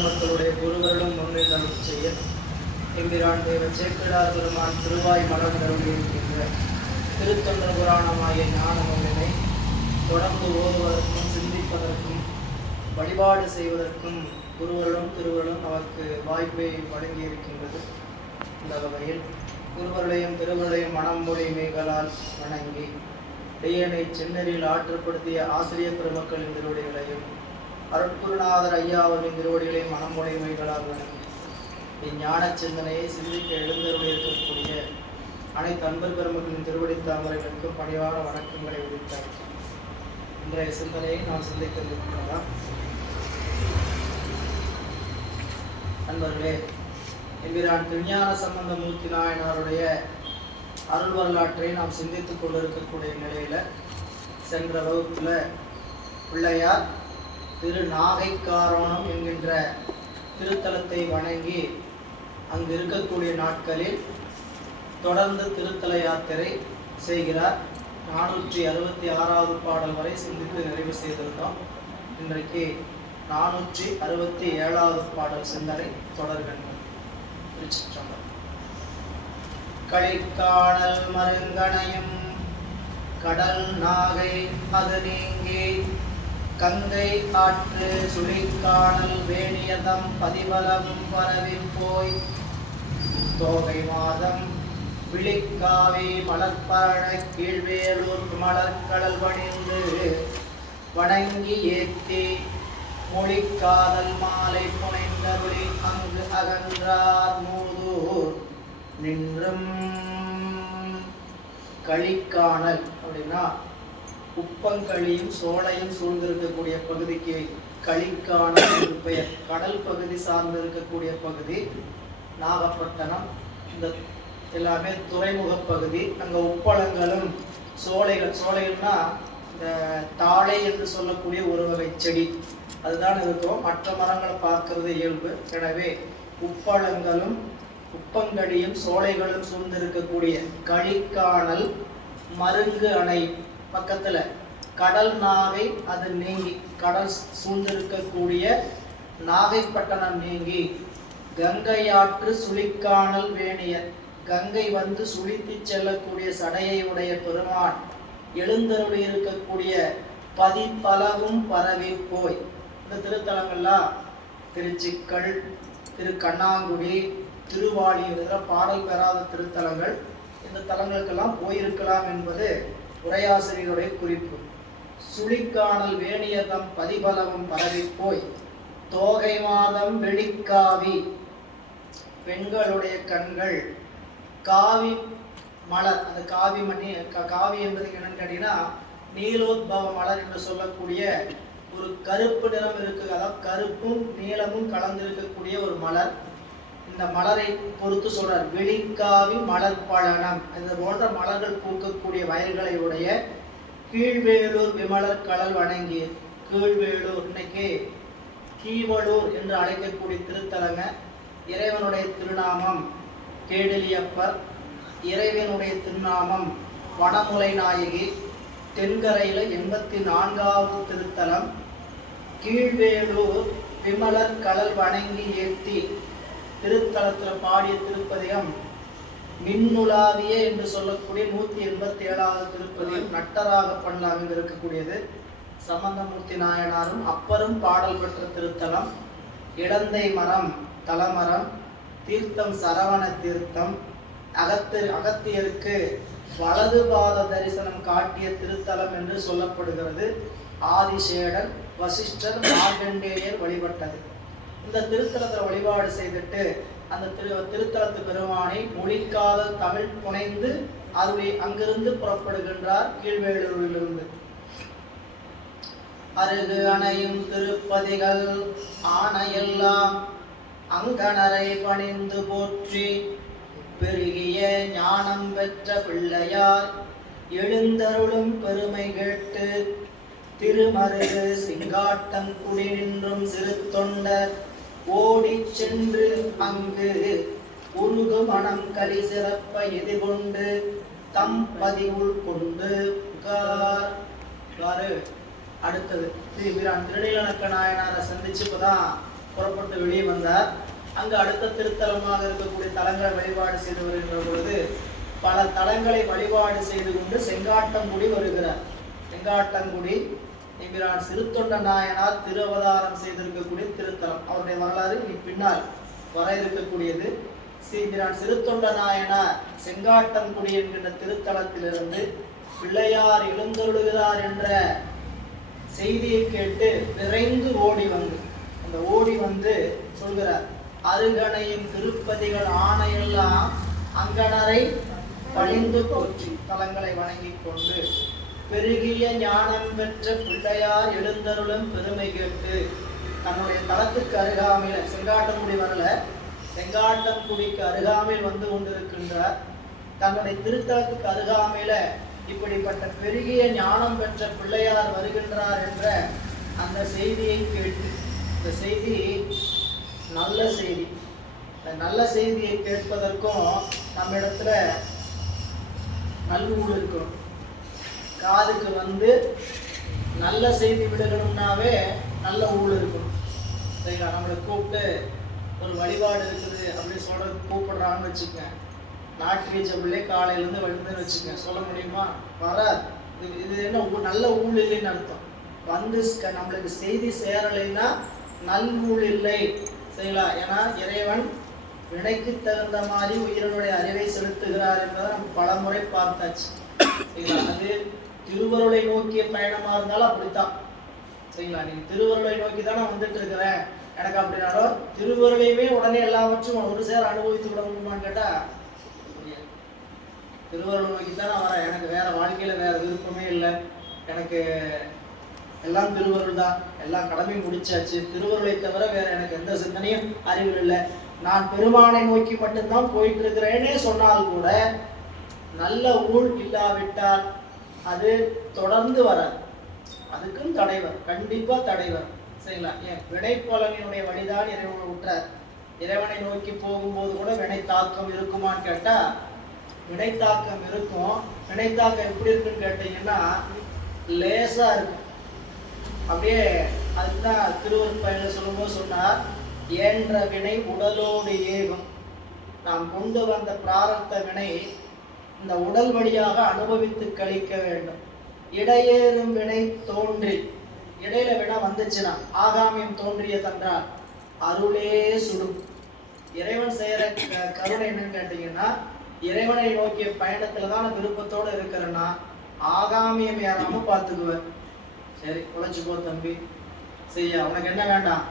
பெருமக்களுடைய குருவர்களும் முன்னிலை செய்ய எம்பிரான் தேவ சேக்கிழார் பெருமான் திருவாய் மலர்ந்திருக்கின்ற திருத்தொண்ட புராணமாகிய ஞான நூலினை தொடர்ந்து ஓதுவதற்கும் சிந்திப்பதற்கும் வழிபாடு செய்வதற்கும் குருவர்களும் திருவர்களும் நமக்கு வாய்ப்பை வழங்கியிருக்கின்றது. இந்த வகையில் குருவர்களையும் திருவர்களையும் மனமொழி மேகளால் வணங்கி இடையனை சென்னரில் ஆற்றுப்படுத்திய ஆசிரியர் பெருமக்களின் திருவடிகளையும் அருட்குருநாதர் ஐயா அவர்களின் திருவடிகளையும் மனமொழி மேகளால் வணங்கி இஞ்ஞான சிந்தனையை சிந்திக்க எழுந்தருளி இருக்கக்கூடிய அனைத்து அன்பர் பெருமக்களின் திருவடி தாமரைகளுக்கும் பணிவான வணக்கங்களை விதித்தார். இன்றைய சிந்தனையை நாம் சிந்திக்க இருக்கிறதா? நண்பர்களே, எம்பிரான் திருஞான சம்பந்த மூர்த்தி நாயனாருடைய அருள் வரலாற்றை நாம் சிந்தித்துக் கொண்டிருக்கக்கூடிய நிலையில சென்ற வகுப்புல பிள்ளையார் திரு நாகைக்காரோணம் என்கின்ற திருத்தலத்தை வணங்கி அங்கு இருக்கக்கூடிய நாட்களில் தொடர்ந்து திருத்தல யாத்திரை செய்கிறார். 466வது பாடல் வரை சிந்தித்து நிறைவு செய்திருந்தோம். இன்றைக்கு 467வது பாடல் சிந்தனை தொடர்கின்றன. களிக்காணல் மருங்கணையும் கடல் நாகை அது நீங்கி கங்கை ஆற்று சுழிக்காணல் வேணியதம் பதிவலம் பரவி போய் தோகை மாதம் விழிக்காவி மலர்பரண கீழ்வேலூர் மலர்கடல் வணிந்து வணங்கி ஏத்தி மொழிக்காதல் மாலை புனைந்தருளி அங்கு அகன்றார் மூதூர் நின்றும். களிக்காணல் அப்படின்னா உப்பங்களியும் சோலையும் சூழ்ந்திருக்கக்கூடிய பகுதிக்கு களிக்காணல் என்று பெயர். கடல் பகுதி சார்ந்து இருக்கக்கூடிய பகுதி நாகப்பட்டினம். இந்த எல்லாமே துறைமுக பகுதி. அங்கே உப்பளங்களும் சோலைகள்னா இந்த தாழை என்று சொல்லக்கூடிய ஒரு வகை செடி அதுதான் இருக்கும். மற்ற மரங்களை பார்க்கறது இயல்பு. எனவே உப்பளங்களும் உப்பங்கடியும் சோலைகளும் சூழ்ந்திருக்கக்கூடிய களிக்காணல் மருங்கு அணை பக்கத்துல கடல் நாகை அது நீங்கி கடல் சூழ்ந்திருக்கக்கூடிய நாகைப்பட்டினம் நீங்கி கங்கையாற்று சுழிக்காணல் வேணிய கங்கை வந்து சுழித்து செல்லக்கூடிய சடையை உடைய பெருமான் எழுந்தருளி இருக்கக்கூடிய பதிப்பலவும் பரவி போய். இந்த திருத்தலங்கள்லாம் திருச்சிக்கல், திரு கண்ணாங்குடி, திருவாளியூர் பாடல் பெறாத திருத்தலங்கள். இந்த தலங்களுக்கெல்லாம் போயிருக்கலாம் என்பது உரையாசிரியருடைய குறிப்பு. சுழிக்காணல் வேணியதம் பதிபலவும் பரவி போய் தோகை மாதம் வெளிக்காவி பெண்களுடைய கண்கள் காவி மலர். அந்த காவி மணி காவி என்பது என்னன்னு கேட்டீங்கன்னா நீலோத்பவ மலர் என்று சொல்லக்கூடிய ஒரு கருப்பு நிறம் இருக்கு. அதாவது கருப்பும் நீளமும் கலந்திருக்கக்கூடிய ஒரு மலர். இந்த மலரை பொறுத்து சொல்றார் வெளிக்காவி மலர் பழனம். இது போன்ற மலர்கள் பூக்கக்கூடிய வயல்களை உடைய கீழ்வேலூர் விமலர் கடல் வணங்கி. கீழ்வேலூர் இன்னைக்கு கீவளூர் என்று அழைக்கக்கூடிய திருத்தலங்க. இறைவனுடைய திருநாமம் கேடலியப்பர், இறைவனுடைய திருநாமம் வடமுலை நாயகி. தென்கரையில் 84வது திருத்தலம் கீழ்வேலூர் விமலர் கடல் வணங்கி ஏத்தி. திருத்தலத்தில் பாடிய திருப்பதிகம் மின்னுலாவிய என்று சொல்லக்கூடிய 187வது திருப்பதிகம் நட்டராக பண்ண அமைந்திருக்கக்கூடியது. சம்பந்தமூர்த்தி நாயனாரும் அப்பரும் பாடல் பெற்ற திருத்தலம். இளந்தை மரம் தலமரம், தீர்த்தம் சரவண தீர்த்தம், அகத்தியருக்கு வலது பாத தரிசனம் காட்டிய திருத்தலம் என்று சொல்லப்படுகிறது. ஆதிசேடன், வசிஷ்டர், மார்கண்டேயர் வழிபட்டது. இந்த திருத்தலத்தை வழிபாடு செய்துட்டு அந்த திருத்தலத்து பெருமானை மொழிக்காதல் தமிழ் புனைந்து அங்கிருந்து புறப்படுகின்றார் கீழ்வேலூரிலிருந்து. அருகு அணையும் திருப்பதிகள் ஆணையெல்லாம் அங்கணரை பணிந்து போற்றி பெருகிய ஞானம் பெற்ற பிள்ளையார் எழுந்தருளும் பெருமை கேட்டு திருமருகு சிங்காட்டம் குடி நின்றும் சிறு தொண்டர் ஓடி சென்று அங்கு உருகு மனம் களி சிறப்ப எதிர்கொண்டு தம் பதிவுள் கொண்டு அடுத்தது திருநீலநக்க நாயனாரை சந்திச்சு இப்பதான் புறப்பட்டு வெளியே வந்தார். அங்கு அடுத்த திருத்தலமாக இருக்கக்கூடிய தலங்களை வழிபாடு செய்து வருகின்ற பொழுது பல தலங்களை வழிபாடு செய்து கொண்டு செங்காட்டங்குடி வருகிறார். செங்காட்டங்குடி எம்பிரான் சிறுத்தொண்ட நாயனார் திருவதாரம் செய்திருக்கக்கூடிய திருத்தலம். அவருடைய வரலாறு இனி பின்னால் வர இருக்கக்கூடியது. எம்பிரான் சிறுத்தொண்ட நாயனார் செங்காட்டங்குடி என்கின்ற திருத்தலத்திலிருந்து பிள்ளையார் எழுந்தருளுகிறார் என்ற செய்தியை கேட்டு விரைந்து ஓடி வந்து சொல்கிறார், அருகணையும் திருப்பதிகள் ஆணையெல்லாம் அங்கணரை பணிந்து போற்றி தலங்களை வணங்கி கொண்டு பெருகிய ஞானம் பெற்ற பிள்ளையார் எழுந்தருளும் பெருமை கேட்டு தன்னுடைய தலத்துக்கு அருகாமையில் செங்காட்டங்குடி வரல, செங்காட்டங்குடிக்கு அருகாமையில் வந்து கொண்டிருக்கின்றார். தன்னுடைய திருத்தலத்துக்கு அருகாமையில இப்படிப்பட்ட பெருகிய ஞானம் பெற்ற பிள்ளையார் வருகின்றார் என்ற அந்த செய்தியை கேட்டு, இந்த செய்தி நல்ல செய்தி, இந்த நல்ல செய்தியை கேட்பதற்கும் நம்ம இடத்துல நல்லூர் இருக்கும். காதுக்கு வந்து நல்ல செய்தி விடணும்னாவே நல்ல ஊழல் இருக்கும். சரிங்களா? நம்மளை கூப்பிட்டு ஒரு வழிபாடு இருக்குது அப்படின்னு சொல்றது கூப்பிடுறான்னு வச்சுக்கேன், நாட்டு ரீச்சபிள்லே காலையிலேருந்து வழிந்துன்னு வச்சுக்கேன், சொல்ல முடியுமா? வராது. இது என்ன நல்ல ஊழல் இல்லைன்னு அர்த்தம். வந்து நம்மளுக்கு செய்தி சேரலைன்னா நல்லூழ் இல்லை. சரிங்களா? ஏன்னா இறைவன் வினைக்கு தகுந்த மாதிரி உயிரினுடைய அறிவை செலுத்துகிறார் என்பதை நம்ம பல முறை பார்த்தாச்சு. சரிங்களா? அது திருவருளை நோக்கிய பயணமா இருந்தாலும் அப்படித்தான். சரிங்களா? நீங்க திருவருளை நோக்கி தானே வந்துட்டு இருக்கிறேன், எனக்கு அப்படின்னாலும் திருவருளையுமே உடனே எல்லாவற்றும் ஒரு சேர அனுபவித்து விட முடியுமான்னு கேட்டா முடியாது. திருவருளை நோக்கி தான் நான் வரேன், எனக்கு வேற வாழ்க்கையில வேற விருப்பமே இல்லை, எனக்கு எல்லாம் திருவருள் தான், எல்லாம் கடமை முடிச்சாச்சு, திருவருளை தவிர வேற எனக்கு எந்த சிந்தனையும் அறிவில் இல்லை, நான் பெருமானை நோக்கி மட்டும்தான் போயிட்டு இருக்கிறேன்னே சொன்னால் கூட நல்ல ஊழ் இல்லாவிட்டால் அது தொடர்ந்து வராது. அதுக்கும் தடைவர், கண்டிப்பா தடைவர். சரிங்களா? ஏன் வினைப்பலனினுடைய வழிதான் இறைவனை விட்டார். இறைவனை நோக்கி போகும்போது கூட வினை தாக்கம் இருக்குமான்னு கேட்டா வினை தாக்கம் இருக்கும். வினை தாக்கம் எப்படி இருக்குன்னு கேட்டீங்கன்னா லேசா இருக்கும். அப்படியே அதுதான் திருவருட்பயனில் சொல்லும்போது சொன்னார், ஏன்ற வினை உடலோடு ஏகும். நாம் கொண்டு வந்த பிராரத்த வினை இந்த உடல் வழியாக அனுபவித்து கழிக்க வேண்டும். இடையேறும் வினை தோன்றி, இடையில வினை வந்துச்சுன்னா ஆகாமியம் தோன்றிய தன்றால் அருளே சுடும். இறைவன் செய்யற கருணை என்னன்னு கேட்டீங்கன்னா, இறைவனை நோக்கிய பயணத்துல தான் விருப்பத்தோடு இருக்கிறேன்னா ஆகாமியம் ஏறாம பார்த்துக்குவேன். சரி, உழைச்சுக்கோ தம்பி, செய்ய உனக்கு என்ன வேண்டாம்,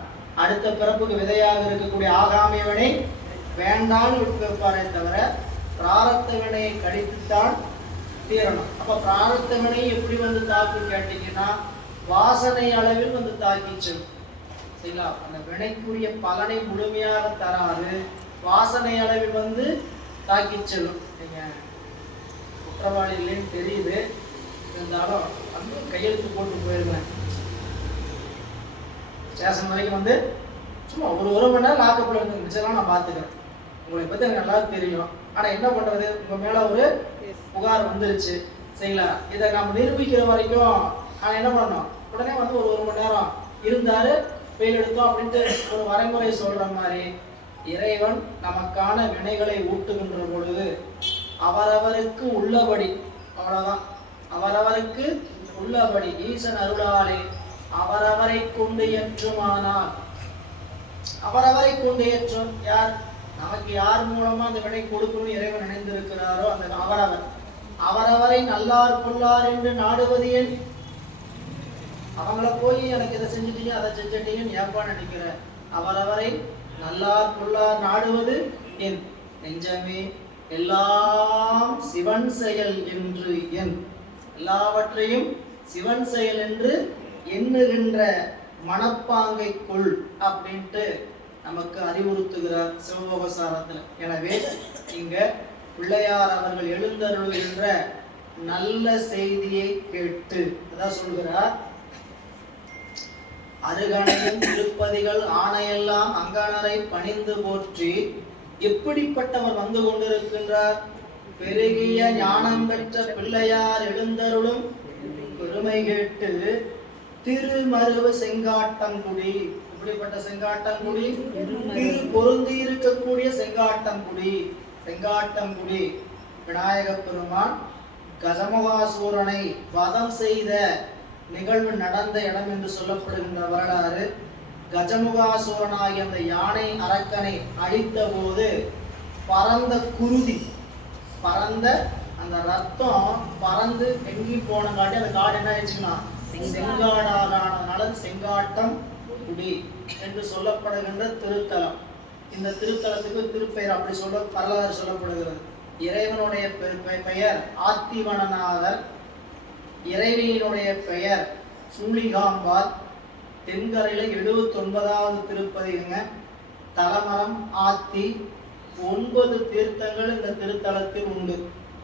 அடுத்த பிறப்புக்கு விதையாக இருக்கக்கூடிய ஆகாமியவனை வேண்டான்னு விட்டு வைப்பாரே தவிர பிராரத்த வினையை கழித்துத்தான் தீரணும். அப்ப பிராரத்த வினை எப்படி வந்து தாக்கும் கேட்டீங்கன்னா வாசனை அளவில் வந்து தாக்கிச்சு. சரிங்களா? அந்த வினைக்குரிய பலனை முழுமையாக தராது, வாசனை அளவில் வந்து தாக்கிச்சலும். நீங்க குற்றவாளி இல்லைன்னு தெரியுது, இருந்தாலும் வந்து கையெழுத்து போட்டு போயிருக்கிறேன். ஸ்டேஷன் வரைக்கும் வந்து சும்மா ஒரு மணி நேரம் லாக்கப்பில் இருந்து மிச்சம்லாம் நான் பார்த்துக்கிறேன். உங்களை பற்றி எனக்கு நல்லா தெரியும். ஆனால் என்ன பண்ணுறது, உங்கள் மேலே ஒரு புகார் வந்துருச்சு. சரிங்களா? இதை நம்ம நிரூபிக்கிற வரைக்கும் நான் என்ன பண்ணோம், உடனே வந்து ஒரு மணி நேரம் இருந்தார், வெயில் எடுத்தோம் அப்படின்ட்டு ஒரு வரைமுறை சொல்கிற மாதிரி இறைவன் நமக்கான வினைகளை ஊட்டுகின்ற பொழுது அவரவருக்கு உள்ளபடி, அவ்வளோதான், அவரவருக்கு உள்ளபடி ஈசன் அருளாலே அவரவரை கொண்டு ஏற்றுமானால், அவரவரை கொண்டு ஏற்றும் யார், நமக்கு யார் மூலமா அந்த வினை கொடுக்கணும் இறைவன் நினைந்திருக்கிறாரோ அந்த அவரவரை நல்லார் கொள்ளார் என்று நாடுவது ஏன்? அவங்கள போய் எனக்கு இதை செஞ்சுட்டீங்க அதை செஞ்சுட்டீங்கன்னு ஏப்பா நினைக்கிற? அவரவரை நல்லார் கொள்ளார் நாடுவது என் நெஞ்சமே எல்லாம் சிவன் செயல் என்று என், எல்லாவற்றையும் சிவன் செயல் என்று எண்ணுகின்ற மனப்பாங்கை கொள் அப்படின்ட்டு நமக்கு அறிவுறுத்துகிறார் சிவபோகசாரத்தில். எனவே இங்க பிள்ளையார் அவர்கள் எழுந்தருளுகின்ற நல்ல செய்தியை கேட்டு அதான் சொல்கிறார், அருகணையும் திருப்பதிகள் ஆணையெல்லாம் அங்கணரை பணிந்து போற்றி. எப்படிப்பட்டவர் வந்து கொண்டிருக்கின்றார்? பெருகிய ஞானம் பெற்ற பிள்ளையார் எழுந்தருளும் பெருமை கேட்டு திருமருவு செங்காட்டங்குடி. இப்படிப்பட்ட செங்காட்டங்குடி திரு பொருந்தி இருக்கக்கூடிய செங்காட்டங்குடி. செங்காட்டங்குடி விநாயக பெருமான் கஜமுகாசூரனை வதம் செய்த நிகழ்வு நடந்த இடம் என்று சொல்லப்படுகின்ற வரலாறு. கஜமுகாசூரனாகிய அந்த யானை அரக்கனை அழித்த போது பறந்த குருதி, பறந்த அந்த ரத்தம் பறந்து எங்கி போனங்காட்டி அந்த காடு என்ன ஆயிடுச்சுன்னா செங்காடானதுனால செங்காட்டம் குடி என்று சொல்லப்படுகின்ற திருத்தலம். இந்த திருத்தலத்துக்கு திருப்பெயர் அப்படி சொல்ல வரலாறு சொல்லப்படுகிறது. இறைவனுடைய பெயர் ஆத்திவனநாதர், இறைவியினுடைய பெயர் சூழிகாம்பாள். தென்கரையில 79வது திருப்பதிங்க. தலமரம் ஆத்தி. 9 தீர்த்தங்கள் இந்த திருத்தலத்தில் உண்டு.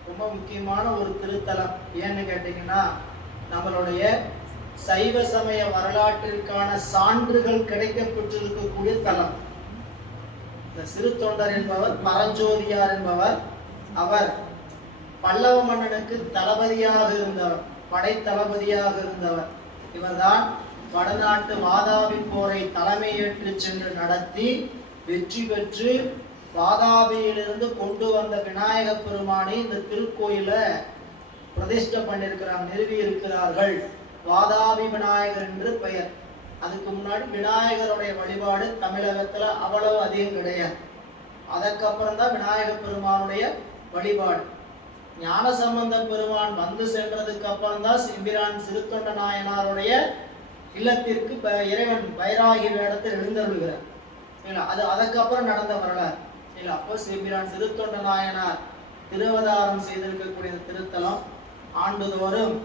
ரொம்ப முக்கியமான ஒரு திருத்தலம். ஏன்னு கேட்டீங்கன்னா நம்மளுடைய சைவ சமய வரலாற்றிற்கான சான்றுகள் கிடைக்கப்பட்டிருக்கக்கூடிய தலம். இந்த சிறு தொண்டர் என்பவர் பரஞ்சோதியார் என்பவர். அவர் பல்லவ மன்னனுக்கு தளபதியாக இருந்தவர், படை தளபதியாக இருந்தவர். இவர்தான் வடநாட்டு வாதாபி போரை தலைமையேற்று சென்று நடத்தி வெற்றி பெற்று வாதாபியிலிருந்து கொண்டு வந்த விநாயக பெருமானை இந்த திருக்கோயில பிரதிஷ்டை பண்ணியிருக்கிறார், நிறுவி இருக்கிறார்கள். வாதாபி விநாயகர் என்று பெயர். அதுக்கு முன்னாடி விநாயகருடைய வழிபாடு தமிழகத்துல அவ்வளவு அதிகம் கிடையாது. அதற்கப்புறம் தான் விநாயக பெருமானுடைய வழிபாடு. ஞானசம்பந்த பெருமான் வந்து சென்றதுக்கு அப்புறம் தான் எம்பிரான் சிறுத்தொண்ட நாயனாருடைய இல்லத்திற்கு இறைவன் வைராகி வேடத்தில் எழுந்தருளுகிறார். அது அதற்கப்புறம் நடந்த வரலாறு இல்லை. அப்போ எம்பிரான் சிறுத்தொண்ட நாயனார் திருவதாரம் செய்திருக்கக்கூடிய திருத்தலம் ஆண்டுதோறும்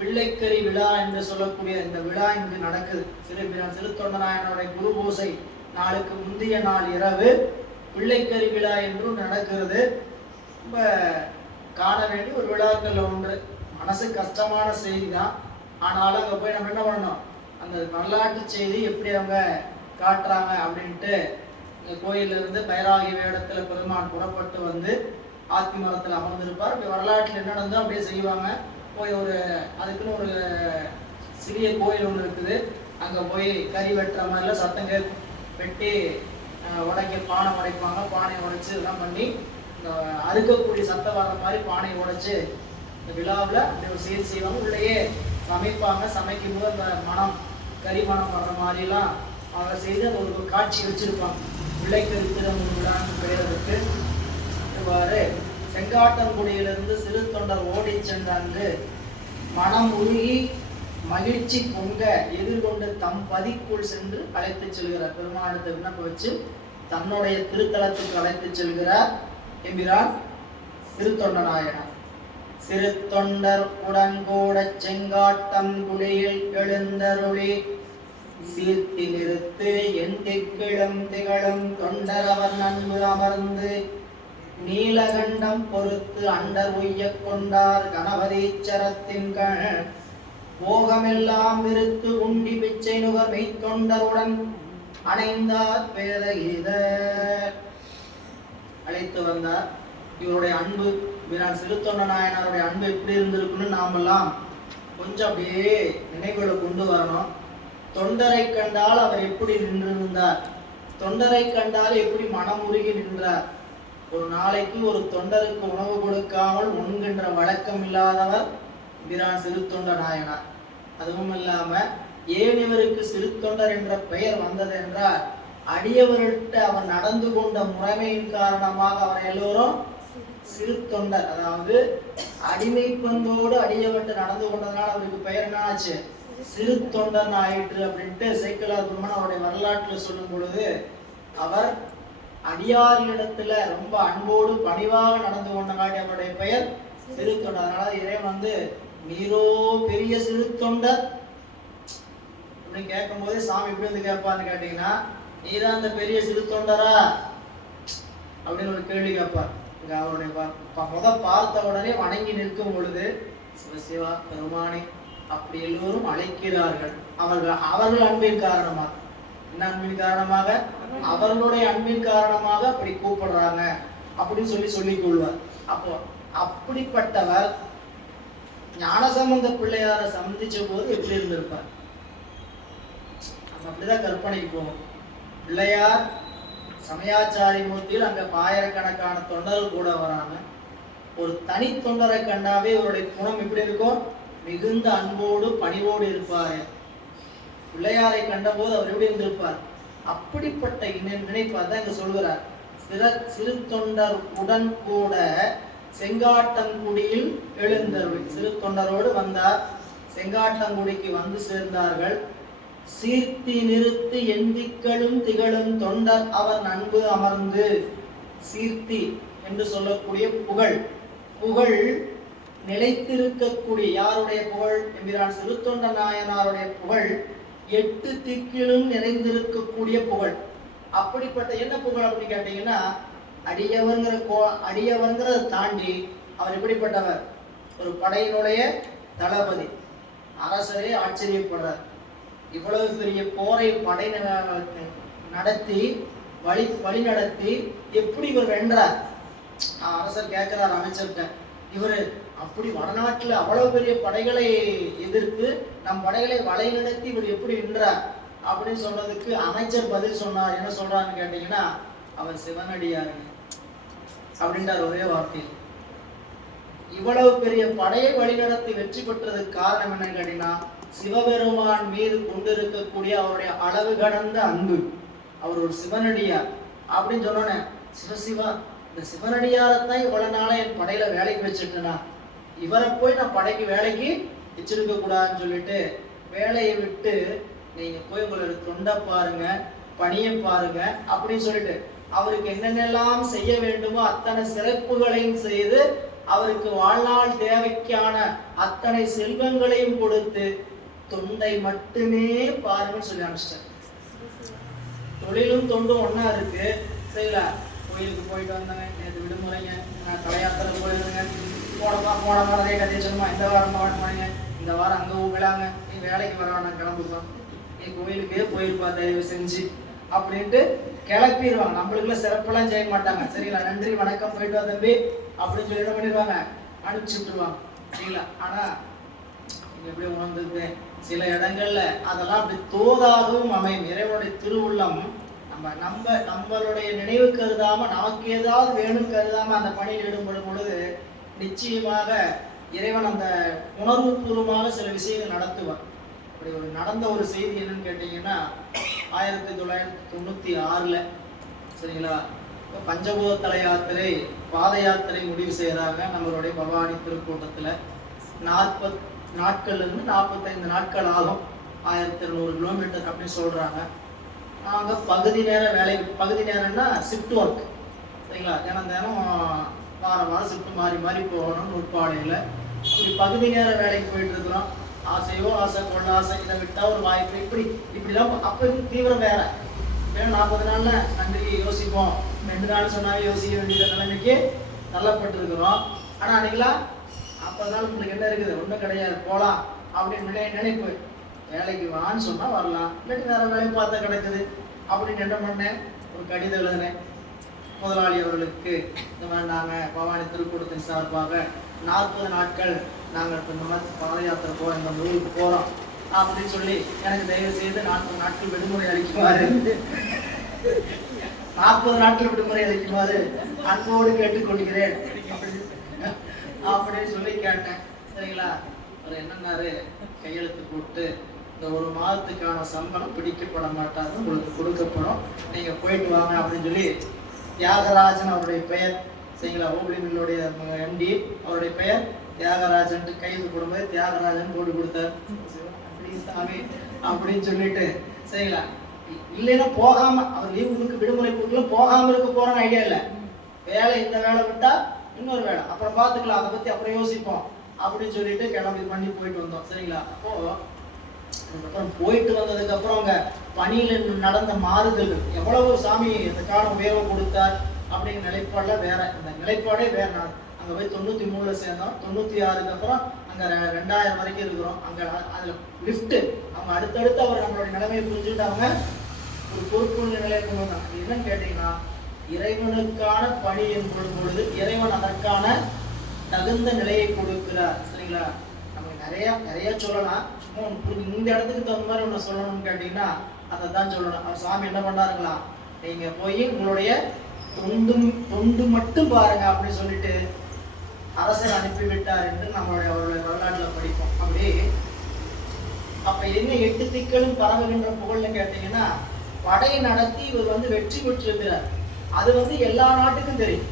பிள்ளைக்கறி விழா என்று சொல்லக்கூடிய இந்த விழா இங்கு நடக்குது. எம்பிரான் சிறுத்தொண்ட நாயனாருடைய குரு பூசை நாளுக்கு முந்தைய நாள் இரவு பிள்ளைக்கறி விழா என்றும் நடக்கிறது. ரொம்ப காண வேண்டிய ஒரு விழாக்கள் ஒன்று. மனசு கஷ்டமான செய்தி தான். ஆனாலும் அங்கே போய் நம்ம என்ன பண்ணணும், அந்த வரலாற்று செய்தி எப்படி அவங்க காட்டுறாங்க அப்படின்ட்டு கோயிலிருந்து பைராகி வேடத்தில் பெருமான் புறப்பட்டு வந்து ஆத்தி மரத்தில் அமர்ந்திருப்பார். அப்படி வரலாற்றில் என்ன நடந்தோ அப்படியே செய்வாங்க. போய் ஒரு அதுக்குன்னு ஒரு சிறிய கோயில் ஒன்று இருக்குது. அங்கே போய் கறி வெட்டுற மாதிரிலாம் சத்தங்க வெட்டி உடைக்க பானை உடைப்பாங்க. பானையை உடைச்சு இதெல்லாம் பண்ணி இந்த அறுக்கக்கூடிய சத்தம் வர்ற மாதிரி பானையை உடைச்சு இந்த விழாவில் அப்படி ஒரு செய்தி செய்வாங்க. உள்ளேயே சமைப்பாங்க. சமைக்கும் போது அந்த மனம் கறி மனம் வர்ற மாதிரிலாம் அவங்க செய்து அந்த ஒரு காட்சி வச்சிருப்பாங்க. பிள்ளைக்கறி திருமண விழான்னு பெயருக்கு. இவ்வாறு செங்காட்டங்குடியிலிருந்து சிறு தொண்டர் ஓடி சென்றாண்டு மனம் உருகி மகிழ்ச்சி பொங்க எதிர்கொண்டு தம் பதிக்குள் சென்று அழைத்து செல்கிறார். பெருமானத்தை விண்ணப்ப வச்சு தன்னுடைய திருத்தலத்துக்கு அழைத்து செல்கிறார் எம்பிரான் சிறுத்தொண்ட நாயனார். சிறு தொண்டர் உடன்கூட செங்காட்டங்குடியில் எழுந்தருளி சீர்த்தி நிறுத்து என் திக்கிழும் திகழும் தொண்டர் அவர் நன்கு அமர்ந்து நீலகண்டம் பொறுத்து அண்டர் உய்ய கொண்டார் கணபதீச்சரத்தின் கண் போகமெல்லாம் விருத்து உண்டி பிச்சை நுகர் மெய்த்தொண்டருடன் அணைந்தார் பேதகீத அழைத்து வந்தார். இவருடைய அன்பு, வீரான் சிறுத்தொண்ட நாயனாருடைய அன்பு எப்படி இருந்திருக்குன்னு நாமெல்லாம் கொஞ்சம் அப்படியே நினைவுகளை கொண்டு வரணும். தொண்டரை கண்டால் அவர் எப்படி நின்றிருந்தார், தொண்டரை கண்டால் எப்படி மனம் உருகி நின்றார். ஒரு நாளைக்கு ஒரு தொண்டருக்கு உணவு கொடுக்காமல் உண்கின்ற வழக்கம் இல்லாதவர் வீரான் சிறுத்தொண்ட நாயனார். அதுவும் இல்லாம ஏன் இவருக்கு சிறுத்தொண்டர் என்ற பெயர் வந்தது என்றால் அடியவர்கிட்ட அவர் நடந்து கொண்ட முறைமையின் காரணமாக அவர் எல்லோரும் சிறு தொண்டர், அதாவது அடிமை பண்போடு அடியவர்கிட்ட நடந்து கொண்டதுனால அவருக்கு பெயர் என்ன ஆச்சு, சிறு தொண்டர் ஆயிற்று அப்படின்ட்டு சேக்கிழார் பெருமான் அவருடைய வரலாற்றில் சொல்லும் பொழுது அவர் அடியாரிடத்துல ரொம்ப அன்போடு பணிவாக நடந்து கொண்டங்காட்டி அவருடைய பெயர் சிறு தொண்டர். அதனால இறைவன் நீரோ பெரிய சிறு தொண்டர் அப்படின்னு கேட்கும் போது சாமி எப்படி வந்து கேட்பான்னு கேட்டீங்கன்னா, நீதான் அந்த பெரிய சிறு தொண்டரா அப்படின்னு ஒரு கேள்வி கேட்பார். இங்க அவருடைய பார்த்த உடனே வணங்கி நிற்கும் பொழுது சிவசிவா பெருமானே அப்படி எல்லோரும் அழைக்கிறார்கள். அவர்கள் அன்பின் காரணமாக, என்ன அன்பின் காரணமாக, அவர்களுடைய அன்பின் காரணமாக அப்படி கூப்பிடுறாங்க அப்படின்னு சொல்லிக் கொள்வார். அப்போ அப்படிப்பட்டவர் ஞானசம்பந்த பிள்ளையாரை சந்திச்ச போது எப்படி இருந்திருப்பார், நம்ம அப்படிதான் கற்பனைக்கு போவோம். பிள்ளையார் சமயாச்சாரி மூர்த்தியில் அங்க ஆயிரக்கணக்கான தொண்டர்கள் கூட வராங்க. ஒரு தனி தொண்டரை கண்டாவே அவருடைய குணம் எப்படி இருக்கும்? மிகுந்த அன்போடு பணிவோடு இருப்பாரு. பிள்ளையாரை கண்டபோது அவர் எப்படி இருந்திருப்பார்? அப்படிப்பட்ட நினைப்பார் தான் இங்க சொல்கிறார். சிறு தொண்டர் உடன் கூட செங்காட்டங்குடியில் எழுந்தருள். சிறு தொண்டரோடு வந்தார், செங்காட்டங்குடிக்கு வந்து சேர்ந்தார்கள். சீர்த்தி நிறுத்து எந்திக்களும் திகழும் தொண்டர் அவர் நண்பு அமர்ந்து. சீர்த்தி என்று சொல்லக்கூடிய புகழ், புகழ் நிலைத்திருக்கக்கூடிய யாருடைய புகழ்? என்கிறான் சிறுத்தொண்ட நாயனாருடைய புகழ் 8 திக்கிலும் நிறைந்திருக்கக்கூடிய புகழ். அப்படிப்பட்ட என்ன புகழ் அப்படின்னு கேட்டீங்கன்னா, அடியவர்ங்கிறத தாண்டி அவர் எப்படிப்பட்டவர்? ஒரு படையினுடைய தளபதி, அரசரே ஆச்சரியப்படுறார். இவ்வளவு பெரிய போரை படை நடத்தி வழி நடத்தி எப்படி இவர் வென்றார்? அரசர் கேட்கிறார் அமைச்சர்கிட்ட, இவர் அப்படி வடநாட்டுல அவ்வளவு பெரிய படைகளை எதிர்த்து நம் படைகளை வழி நடத்தி இவர் எப்படி வென்றார் அப்படின்னு சொன்னதுக்கு அமைச்சர் பதில் சொன்னார். என்ன சொல்றான்னு கேட்டீங்கன்னா, அவர் சிவனடியாருங்க அப்படின்றார் ஒரே வார்த்தையில். இவ்வளவு பெரிய படையை வழிநடத்தி வெற்றி பெற்றதுக்கு காரணம் என்னன்னு கேட்டீங்கன்னா, சிவபெருமான் மீது கொண்டிருக்கக்கூடிய அவருடைய அளவு கடந்த அன்பு. அவர் ஒரு சிவனடியார் அப்படின்னு சொன்னோன்னே, சிவசிவா இந்த சிவனடியாரத்தான் இவ்வளவு நாளா என் படையில வேலைக்கு வச்சுட்டேனா, இவரை போய் நான் படைக்கு வேலைக்கு வச்சிருக்க கூடாதுன்னு சொல்லிட்டு வேலையை விட்டு நீங்க போய் உங்களோட தொண்டை பாருங்க, பணியை பாருங்க அப்படின்னு சொல்லிட்டு அவருக்கு என்னென்னலாம் செய்ய வேண்டுமோ அத்தனை சிறப்புகளையும் செய்து அவருக்கு வாழ்நாள் தேவைக்கான அத்தனை செல்வங்களையும் கொடுத்து தொண்டை மட்டுமே பாருங்கன்னு சொல்லி அனுப்பிச்சிட்டார். தொழிலும் தொண்டும் ஒன்னா இருக்கு. சரிங்களா? கோயிலுக்கு போயிட்டு வந்தாங்க, நேற்று விடுமுறைங்க, நான் தலையாத்திரை போயிருந்தேங்க, போன வாரம் கதையை சொல்லுமா, இந்த வாரம் போனீங்க, இந்த வாரம் அங்கே ஊங்கலாங்க, நீ வேலைக்கு வர கிளம்புப்பா, நீ கோயிலுக்கே போயிருப்பா தயவு செஞ்சு அப்படின்ட்டு கிளப்பிடுவாங்க. நம்மளுக்குள்ள சிறப்பெல்லாம் செய்ய மாட்டாங்க. சரிங்களா? நன்றி வணக்கம் போயிட்டு வா தம்பி அப்படின்னு சொல்லி என்ன பண்ணிடுவாங்க, அனுப்பிச்சு விட்டுருவாங்க. சரிங்களா? ஆனா எப்படி உணர்ந்துருக்கு, சில இடங்கள்ல அதெல்லாம் அப்படி தோதாகவும் அமையும். இறைவனுடைய திருவுள்ளம் நம்மளுடைய நினைவு கருதாம நமக்கு ஏதாவது வேணும் கருதாம அந்த பணியில் ஈடுபடும் பொழுது நிச்சயமாக இறைவன் அந்த உணர்வு பூர்வமாக சில விஷயங்கள் நடத்துவார். அப்படி ஒரு நடந்த ஒரு செய்தி என்னன்னு கேட்டீங்கன்னா, 1996 சரிங்களா, பஞ்சபூத தல யாத்திரை பாத யாத்திரை முடிவு செய்யறாங்க நம்மளுடைய பவானி திருக்கூட்டத்துல. 40 நாட்கள்ல இருந்து 45 நாட்கள் ஆகும், 1200 கிலோமீட்டர் அப்படின்னு சொல்றாங்க. நாங்க பகுதி நேர வேலை, பகுதி நேரம்னா ஷிஃப்ட் ஒர்க். சரிங்களா? தினம் வாரம் ஷிஃப்ட் மாறி போகணும் நூற்பாடையில். இப்படி பகுதி நேர வேலைக்கு போயிட்டு இருக்கிறோம். ஆசையோ ஆசை, கொள்ள ஆசை, இதை விட்டா ஒரு வாய்ப்பு, இப்படிலாம். அப்போ தீவிரம் வேற. ஏன்னா 40 நாள்ல நன்றி யோசிப்போம், 2 நாள் சொன்னாவே யோசிக்க வேண்டிய நிலைமைக்கு தள்ளப்பட்டிருக்கிறோம். ஆனா அன்னைக்கெல்லாம் 40 நாள் உங்களுக்கு என்ன இருக்குது, ஒன்றும் கிடையாது, போகலாம் அப்படின்னு நினைப்பு. வேலைக்கு வான்னு சொன்னா வரலாம், இல்லாட்டி வேற வேலை பார்த்தா கிடக்குது அப்படின்னு என்ன பண்ணேன், ஒரு கடிதம் எழுதினேன் முதலாளி அவர்களுக்கு. இந்த மாதிரி நாங்கள் பவானி திருக்கூட்டத்தின் சார்பாக 40 நாட்கள் நாங்கள் இந்த மாதிரி பாத யாத்திரை போகிறோம், இந்த ஊருக்கு போகிறோம் அப்படின்னு சொல்லி எனக்கு தயவு செய்து 40 நாட்கள் விடுமுறை அளிக்குமாறு 40 நாட்கள் விடுமுறை அளிக்குமாறு அன்போடு கேட்டுக்கொள்கிறேன் அப்படின்னு சொல்லி கேட்டேன். சரிங்களா? அவர் என்னன்னாரு, கையெழுத்து போட்டு இந்த 1 மாதத்துக்கான சம்பளம் பிடிக்கப்பட மாட்டாது, உங்களுக்கு கொடுக்கப்படும், நீங்க போயிட்டு வாங்க அப்படின்னு சொல்லி தியாகராஜன் அவருடைய பெயர். சரிங்களா? ஓபிளி மில்லுடைய எம்டி அவருடைய பெயர் தியாகராஜன். கைது போடும்போது தியாகராஜன் போட்டு கொடுத்தார். சாமி அப்படின்னு சொல்லிட்டு சரிங்களா, இல்லைன்னா போகாம அவர் லீவுக்கு விடுமுறை கொடுக்கல, போகாம இருக்க போறோன்னு ஐடியா இல்லை. வேலை இந்த வேலை விட்டா இன்னொரு வேலை, அப்புறம் பார்த்துக்கலாம், அதை பத்தி அப்புறம் யோசிப்போம் அப்படின்னு சொல்லிட்டு கிளம்பி பண்ணி போயிட்டு வந்தோம். சரிங்களா? அப்போ அதுக்கப்புறம் போயிட்டு வந்ததுக்கு அப்புறம் அங்க பணியில நடந்த மாறுதல்கள் எவ்வளவு சாமி இதுக்கான உயர்வு கொடுத்தார் அப்படிங்கிற நிலைப்பாடுல வேற, இந்த நிலைப்பாடே வேற. நான் அங்க போய் 93ல சேர்ந்தோம், 96க்கு அப்புறம் அங்க 2000 வரைக்கும் இருக்கிறோம். அங்க அதுல லிஃப்ட் அவங்க அடுத்தடுத்து அவர் நம்மளுடைய நிலைமையை புரிஞ்சுட்டு அவங்க ஒரு பொறுப்புள்ள நிலையை கொண்டு வந்தாங்க. என்னன்னு கேட்டீங்கன்னா, இறைவனுக்கான பணி என்படும் பொழுது இறைவன் அதற்கான தகுந்த நிலையை கொடுக்கிறார். சரிங்களா? நமக்கு நிறைய சொல்லலாம். சும்மா இந்த இடத்துக்கு தகுந்த மாதிரி ஒன்று சொல்லணும்னு கேட்டீங்கன்னா, அதை தான் சொல்லணும். அவர் சாமி என்ன பண்ணாருங்களா, நீங்க போய் உங்களுடைய தொண்டு மட்டும் பாருங்க அப்படின்னு சொல்லிட்டு அரசர் அனுப்பிவிட்டார் என்று நம்மளுடைய அவருடைய வரலாற்றில் படிப்போம். அப்படி அப்ப என்ன 8 திக்களும் பரவுகின்ற புகழ்னு கேட்டீங்கன்னா, படை நடத்தி இவர் வெற்றி பெற்றிருக்கிறார். அது எல்லா நாட்டுக்கும் தெரியும்,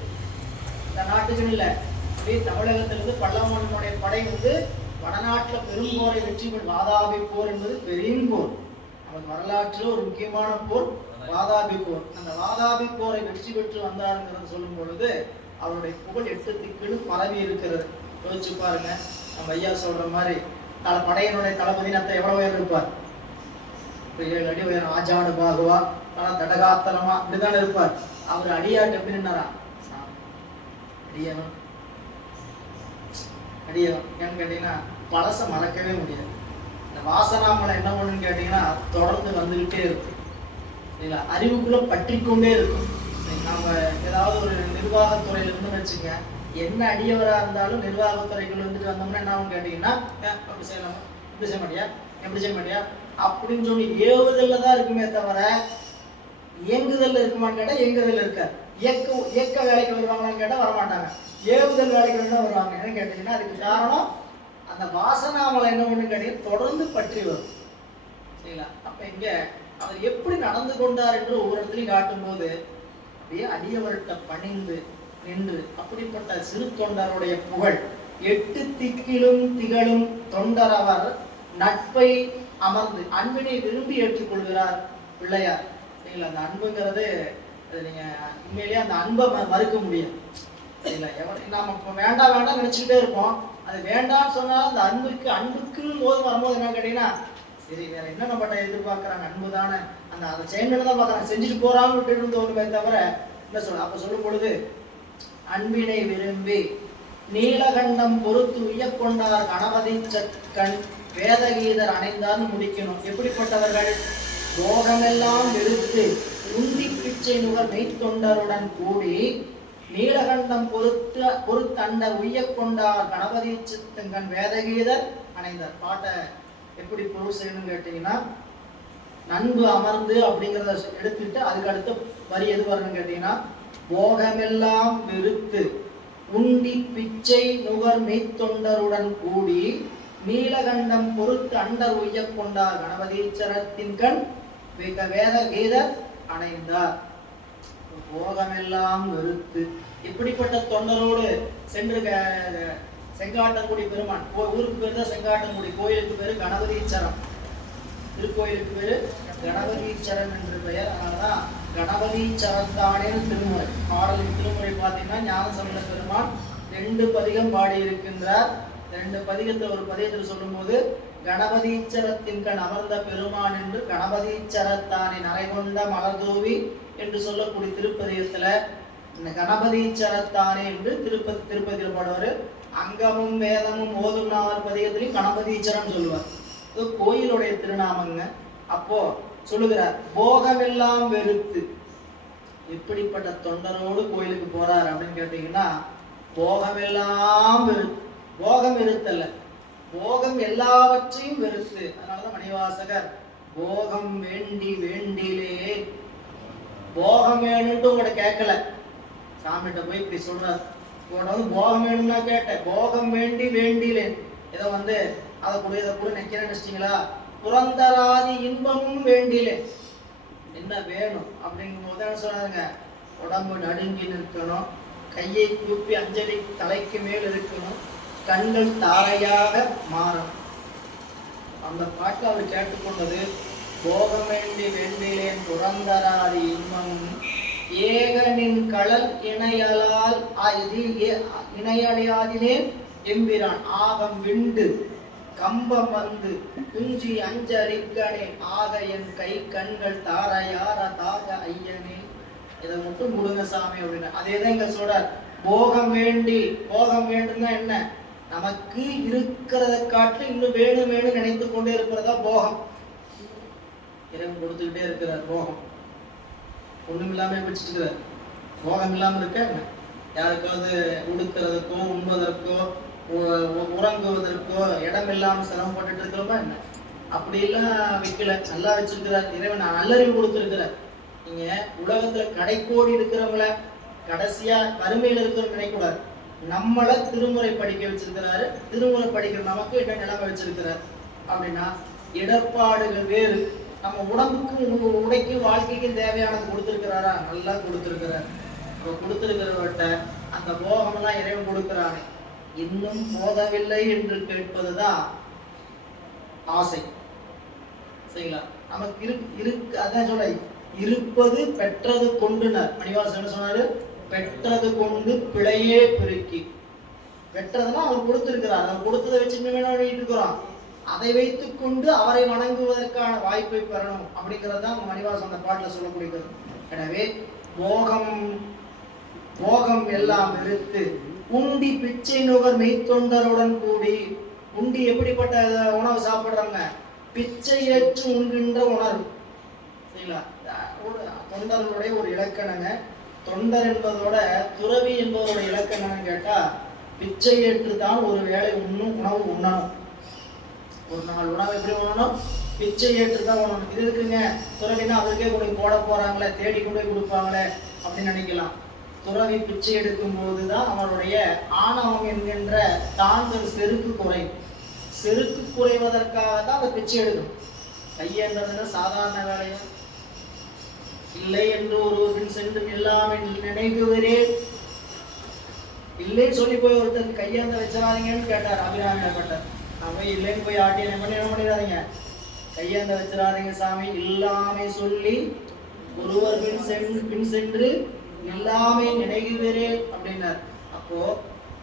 இந்த நாட்டுக்குன்னு இல்லை. அப்படியே தமிழகத்திலிருந்து பல்லவனுடைய படை வடநாட்டில் பெரும் போரை வெற்றி பெற்று, வாதாபி போர் என்பது பெரும் போர், நமக்கு வரலாற்றில் ஒரு முக்கியமான போர் வாதாபி போர். அந்த வாதாபி போரை வெற்றி பெற்று வந்தாருங்கிறது சொல்லும் பொழுது அவருடைய புகழ் 8 திக்கிலும் பரவி இருக்கிறது. யோசிச்சு பாருங்க, நம்ம ஐயா சொல்ற மாதிரி படையினுடைய தளபதி எவ்வளவு உயரம் இருப்பார், 7 அடி உயரம், ஆஜாடு பாகுவா, தடகாத்தலமா இப்படித்தானே இருப்பார். அவர் அடியாட்டு எப்படி நின்னாரா, அடியவன் அடியவன் ஏன்னு கேட்டீங்கன்னா பழச மறக்கவே முடியாது. இந்த வாசனாமலை என்ன பண்ணுன்னு கேட்டீங்கன்னா தொடர்ந்து வந்துகிட்டே இருக்கும் இல்லைங்களா, அறிவுக்குள்ள பற்றி கொண்டே இருக்கும். நம்ம ஏதாவது ஒரு நிர்வாகத்துறையில இருந்து வச்சுங்க, என்ன அடியவராக இருந்தாலும் நிர்வாகத்துறைக்குள்ள வந்தோம்னா என்ன ஆகும் கேட்டீங்கன்னா, அப்படி செய்யலாமா, இப்படி செய்ய மாட்டியா, எப்படி செய்ய மாட்டியா அப்படின்னு சொல்லி ஏவுதல்ல தான் இருக்குமே தவிர இயங்குதல் இருக்குமான்னு கேட்டால் இயங்குதல் இருக்காது. இயக்க வேலைக்கு வருவாங்களான்னு கேட்டால் வரமாட்டாங்க, ஏவுதல் வேலைக்கு வேணா வருவாங்க. என்ன கேட்டீங்கன்னா அதுக்கு காரணம் அந்த வாசனாமலை என்ன ஒன்று கேட்டீங்கன்னா தொடர்ந்து பற்றி வரும் சரிங்களா. அப்ப இங்க அவர் எப்படி நடந்து கொண்டார் என்று ஒவ்வொரு இடத்துலையும் காட்டும் போது அப்படியே அடியவர்கிட்ட பணிந்து நின்று, அப்படிப்பட்ட சிறு தொண்டருடைய புகழ் 8 திக்கிலும் திகழும் தொண்டர் அவர் நட்பை அமர்ந்து அன்பினை விரும்பி ஏற்றுக்கொள்கிறார் பிள்ளையார் சரிங்களா. அந்த அன்புங்கிறது நீங்க உண்மையிலேயே அந்த அன்பை மறுக்க முடியும் சரிங்களா. நம்ம வேண்டாம் வேண்டாம் நினைச்சுக்கிட்டே இருப்போம், அது வேண்டாம்னு சொன்னாலும் அந்த அன்புக்குன்னு போது வரும்போது என்ன கேட்டீங்கன்னா, சரி வேற என்ன நம்மகிட்ட எதிர்பார்க்குறாங்க, அன்பு தானே, அதை செய்யணும்னு தான் பார்க்குறாங்க, செஞ்சுட்டு போறாங்க விட்டு தோணுமே தவிர என்ன சொல்ல. அப்ப சொல்லும் பொழுது அன்பினை விரும்பி நீலகண்டம் பொறுத்து உய்யக்கொண்டார் கணபதி சற்கண் வேதகீதர் அணைந்தான்னு முடிக்கணும். எப்படிப்பட்டவர்கள், போகமெல்லாம் வெறுத்து உந்தி பிச்சை நுகர் மெய்த்தொண்டருடன் கூடி நீலகண்டம் பொறுத்தண்ட உய்யக்கொண்டார் கணபதி சித்தங்கன் வேதகீதர் அணைந்தார். பாட்டை எப்படி பொருள் செய்யணும்னு கேட்டீங்கன்னா, நன்கு அமர்ந்து அப்படிங்கிறத எடுத்துட்டு அதுக்கு அடுத்த வரி எது வரணும்னு கேட்டீங்கன்னா, போகமெல்லாம் வெறுத்து உண்டி பிச்சை நுகர் மெய்த்தொண்டருடன் கூடி நீலகண்டம் பொறுத்து அண்டர் உய்யக்கொண்டார் கணபதீச்சரத்தின் கண் வேத கீதர் அணைந்தார். போகமெல்லாம் வெறுத்து இப்படிப்பட்ட தொண்டரோடு சென்று செங்காட்டங்குடி பெருமான் ஊருக்கு பேர் தான் செங்காட்டங்குடி, கோயிலுக்கு பேரு கணபதீச்சரம், திருக்கோயிலுக்கு பேரு கணபதீச்சரம் என்று பெயர். அதனாலதான் கணபதீச்சரத்தானே திருமுறை பாடலின் திருமுறை பார்த்தீங்கன்னா ஞானசம்பந்த பெருமான் 2 பதிகம் பாடி இருக்கின்றார். 2 பதிகத்தை ஒரு பதிகத்தில் சொல்லும் போது கணபதீச்சரத்தின் கண் அமர்ந்த பெருமான் என்று கணபதீச்சரத்தானே நரைகொண்ட மலர்தூவி என்று சொல்லக்கூடிய திருப்பதிகத்துல இந்த கணபதீச்சரத்தானே என்று திருப்பதியில் பாடுவார். அங்கமும் வேதமும் ஓதும் நாவர் பதிகத்திலையும் கணபதீச்சரம் சொல்லுவார். இது கோயிலுடைய திருநாமங்க. அப்போ சொல்லுகிறார், போகமெல்லாம் வெறுத்து எப்படிப்பட்ட தொண்டரோடு கோயிலுக்கு போறார் அப்படின்னு கேட்டீங்கன்னா, போகமெல்லாம் வெறுத்து, போகம் வெறுத்தல்ல, போகம் எல்லாவற்றையும் வெறுத்து. அதனாலதான் மணிவாசகர் போகம் வேண்டி வேண்டிலே, போகம் வேணும்ட்டு உங்களோட கேட்கல, சாமிகிட்ட போய் இப்படி சொல்றார், போகம் வேணும்னா கேட்டேன், போகம் வேண்டி வேண்டிலேன், ஏதோ அதை கூட இதை கூட நினைக்கிறேன்னு வச்சிட்டீங்களா, புறந்தராதி இன்பமும் வேண்டிலேன். என்ன வேணும் அப்படிங்கும் போது என்ன சொன்னாருங்க, உடம்பு நடுங்கி நிற்கணும், கையை கூப்பி அஞ்சலி தலைக்கு மேல் இருக்கணும், கண்கள் தாரையாக மாறும். அந்த பாட்டில் அவர் கேட்டுக்கொண்டது, போகம் வேண்டி வேண்டிலேன் புறந்தராதி இன்பமும் ஏகனின் களல் இணையலால் இணையடையாதினேன் எம்பிரான் ஆகம் விண்டு கம்பம் வந்து குஞ்சி அஞ்சரிக்கனே ஆக என் கை கண்கள் தாரையார தாக ஐயனே. இதை மட்டும் முடுங்க சாமி அப்படின்னு. அதேதான் இங்க சொல்றார், போகம் வேண்டி, போகம் வேண்டும்னா என்ன, நமக்கு இருக்கிறத காட்டிலும் இன்னும் வேணும் வேணும் நினைத்து கொண்டே இருக்கிறதா போகம். இறைவன் கொடுத்துக்கிட்டே இருக்கிறார் போகம், ஒண்ணும் இல்லாம வச்சுட்டு இருக்கிறார். போகம் இல்லாம இருக்க என்ன, யாருக்காவது உடுக்கிறதுக்கோ உண்பதற்கோ உறங்குவதற்கோ இடம் இல்லாமல் சிரமப்பட்டு இருக்கிறோமா என்ன, அப்படியெல்லாம் வைக்கல, நல்லா வச்சிருக்கிறார் இறைவன். நல்லறிவு கொடுத்துருக்கிறார். நீங்க உலகத்துல கடைக்கோடி இருக்கிறவங்கள கடைசியா வறுமையில இருக்கிறவங்க நினைக்கூடாது. நம்மள திருமுறை படிக்க வச்சிருக்கிறாரு. திருமுறை படிக்கிற நமக்கு என்ன நிலைமை வச்சிருக்கிறார் அப்படின்னா, இடர்பாடுகள் வேறு. நம்ம உடம்புக்கு உடைக்கும் வாழ்க்கைக்கும் தேவையானது கொடுத்துருக்கிறாரா? நல்லா கொடுத்துருக்கிறார். கொடுத்திருக்கிறவர்கிட்ட அந்த போகமெல்லாம் இறைவன் கொடுக்கிறானே, இன்னும் போதவில்லை என்று கேட்பதுதான் ஆசை. சரிங்களா? நமக்கு இருக்கு அதான் சொல்ல, இருப்பது பெற்றது கொண்டுனர். மணிவாசன் என்ன சொன்னாரு? பெற்றது கொண்டு பிழையே பெருக்கி. பெற்றதுன்னா அவர் கொடுத்திருக்கிறார். அவர் கொடுத்ததை வச்சு இன்னும் இருக்கிறோம். அதை வைத்துக் கொண்டு அவரை வணங்குவதற்கான வாய்ப்பை பெறணும் அப்படிங்கிறது தான் மணிவாசன் அந்த பாட்டில் சொல்லக்கூடியது. எனவே போகம் எல்லாம் வெறுத்து உண்டி பிச்சை நுகர் மெய்த்தொண்டருடன் கூடி. உண்டி எப்படிப்பட்ட உணவு சாப்பிடுறாங்க? பிச்சை ஏற்று உண்கின்ற உணர்வு. சரிங்களா? தொண்டர்களுடைய ஒரு இலக்கணங்க. தொண்டர் என்பதோட துறவி என்பதோட இலக்கணம் கேட்டா, பிச்சை ஏற்று தான் ஒரு வேளை உணவு உண்ணணும். ஒரு நாள் உணவு எப்படி உண்ணணும்? பிச்சை ஏற்று தான் உண்ணணும். இது இருக்குங்க துறவினா அவருக்கே கொண்டு போட போறாங்களே, தேடி கொண்டு போய் கொடுப்பாங்களே அப்படின்னு நினைக்கலாம். துறவி பிச்சை எடுக்கும் போதுதான் அவருடைய ஆணவம் என்கின்ற தாங்கள் செருக்கு குறையும். செருக்கு குறைவதற்காக தான் அந்த பிச்சை எடுக்கும். கையேந்ததுன்னா சாதாரண வேலையும் இல்லை என்று ஒருவரின் சென்று எல்லாமே நினைக்குகிறேன். இல்லைன்னு சொல்லி போய் ஒருத்தருக்கு கையேந்த வச்சிடாதீங்கன்னு கேட்டார் அபிராமிப்பட்டார். நம்ம இல்லைன்னு போய் ஆட்டி என்ன பண்ணிடாதீங்க, கையேந்த வச்சிடாதீங்க சாமி, இல்லாமை சொல்லி ஒருவர் பின் சென்று எல்லாமே நினைவுகிறேன் அப்படின்னார். அப்போ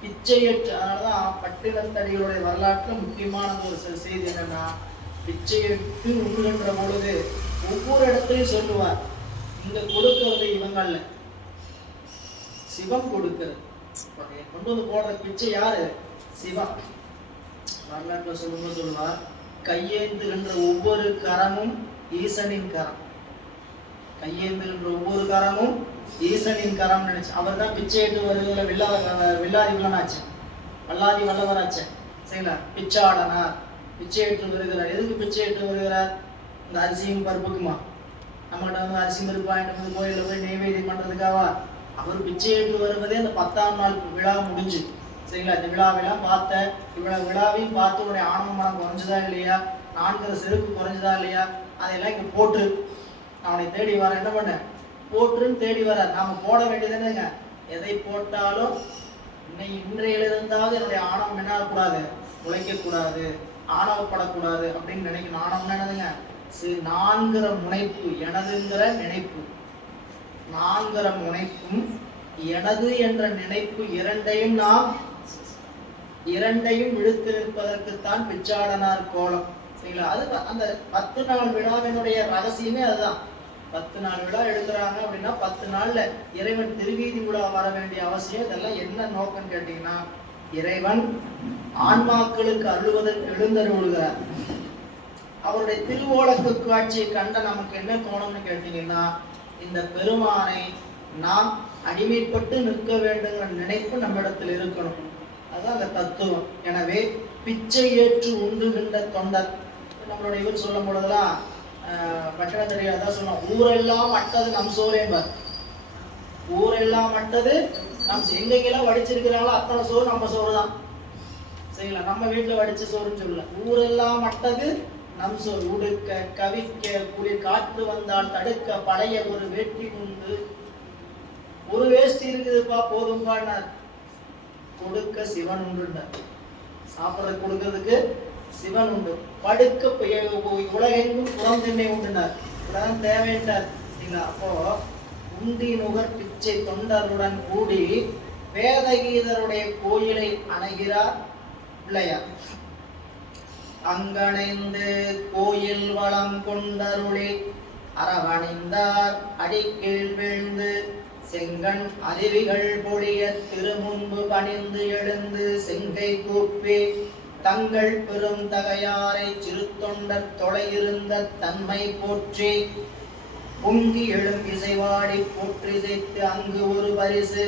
பிச்சையற்று, அதனாலதான் பட்டினத்தடிகளுடைய வரலாற்றுல முக்கியமான ஒரு செய்தி என்னன்னா, பிச்சையற்று உண்ணுகின்ற பொழுது ஒவ்வொரு இடத்துலையும் சொல்லுவார், இங்க கொடுக்கிறது இவங்கல்ல, சிவம் கொடுக்கிறது. கொண்டு வந்து போடுற பிச்சை யாரு? சிவம். வரலாற்றுல சொல்லுவார், கையேந்துகின்ற ஒவ்வொரு கரமும் ஈசனின் கரம். கையேந்துகின்ற ஒவ்வொரு கரமும் ஈசனின் கரம் நினைச்சு அவர் தான் பிச்சை ஏற்று வருகிற வில்லாதி வில்லனாச்சு, வல்லாதி வல்லவராச்சு. சரிங்களா? பிச்சாடனார் பிச்சை ஏற்று வருகிறார். எதுக்கு பிச்சை ஏற்று வருகிறார்? இந்த அரிசியும் பருப்புக்குமா? நம்மகிட்ட வந்து அரிசி பருப்பு வாங்கிட்டு வந்து கோயிலில் போய் நெய்வேதியம் பண்றதுக்காவா? அவர் பிச்சை ஏற்று வருவதே அந்த 10ஆம் நாள் விழா முடிஞ்சு. சரிங்களா? இந்த விழாவெல்லாம் பார்த்த இவ்வளவு விழாவையும் பார்த்து உடைய ஆணவ மனம் குறைஞ்சதா இல்லையா, நான்கிற செருக்கு குறைஞ்சதா இல்லையா, அதையெல்லாம் இங்க போட்டு அவனை தேடி வர. என்ன பண்ண? போட்டுன்னு தேடி வர. நாம போட வேண்டியதுன்னுங்க, எதை போட்டாலும் இன்றையிலிருந்தாவது என்னுடைய ஆணவம் என்ன கூடாது, உழைக்கக்கூடாது, ஆணவப்படக்கூடாது அப்படின்னு நினைக்கணும். ஆணவம் என்னதுங்க? நான்கிற முனைப்பு, எனதுங்கிற நினைப்பு. நான்கிற முனைப்பும் எனது என்ற நினைப்பு இரண்டையும் இழுத்து நிற்பதற்குத்தான் பிச்சாடனார் கோலம். சரிங்களா? அது அந்த 10 நாள் விழாவினுடைய ரகசியமே அதுதான். 10 நாள் விழா எடுக்கிறாங்க அப்படின்னா 10 நாள்ல இறைவன் திருவீதி விழா வர வேண்டிய அவசியம். இதெல்லாம் என்ன நோக்கம் கேட்டீங்கன்னா, இறைவன் ஆன்மாக்களுக்கு அருள்வதற்கு எழுந்தருள்கிறார். அவருடைய திருவோலக்கு காட்சியை கண்ட நமக்கு என்ன தோணும்னு கேட்டீங்கன்னா, இந்த பெருமானை நாம் அடிமைப்பட்டு நிற்க வேண்டுங்கிற நினைப்பு நம்மிடத்தில் இருக்கணும். அதுதான் அந்த தத்துவம். எனவே பிச்சை ஏற்று உண்டுகின்ற தொண்டர். நம்மளுடைய இவர் சொல்லும் பொழுதெல்லாம் பட்டணத்தடி அதான் சொல்லணும், ஊரெல்லாம் அட்டது நம் சோறு என்பார். ஊரெல்லாம் அட்டது நம் எங்கெங்கெல்லாம் வடிச்சிருக்கிறாங்களோ அத்தனை சோறு நம்ம சோறு தான். சரிங்களா? நம்ம வீட்டுல வடிச்ச சோறுன்னு சொல்லல. ஊரெல்லாம் அட்டது நம் சோறு. உடுக்க கவிக்க குளிர் காற்று வந்தால் தடுக்க பழைய ஒரு வேட்டி உண்டு. ஒரு வேஷ்டி இருக்குதுப்பா போதும்பான்னார். கொடுக்க சிவன் உண்டுன்னார். சாப்பிட்ற கொடுக்கறதுக்கு சிவன் உண்டு. படுக்க உலகெங்கும் புறம் திண்ணை உண்டுனார். உலகம் தேவைன்றார். சரிங்களா? அப்போ உண்டி நுகர் பிச்சை தொண்டருடன் கூடி வேதகீதருடைய கோயிலை அணைகிறார் பிள்ளையார். அங்கணைந்து கோயில் வளம் கொண்டருளி அரவணிந்தார் அடிக்கீழ் வீழ்ந்து செங்கண் அருவிகள் பொழிய திருமுன்பு பணிந்து எழுந்து செங்கை கூப்பி தங்கள் பெரும் தகையாரை சிறுத்தொண்டர் தொலையிருந்த தன்மை போற்றி பொங்கி எழும் இசைவாடி போற்றிசைத்து அங்கு ஒரு பரிசு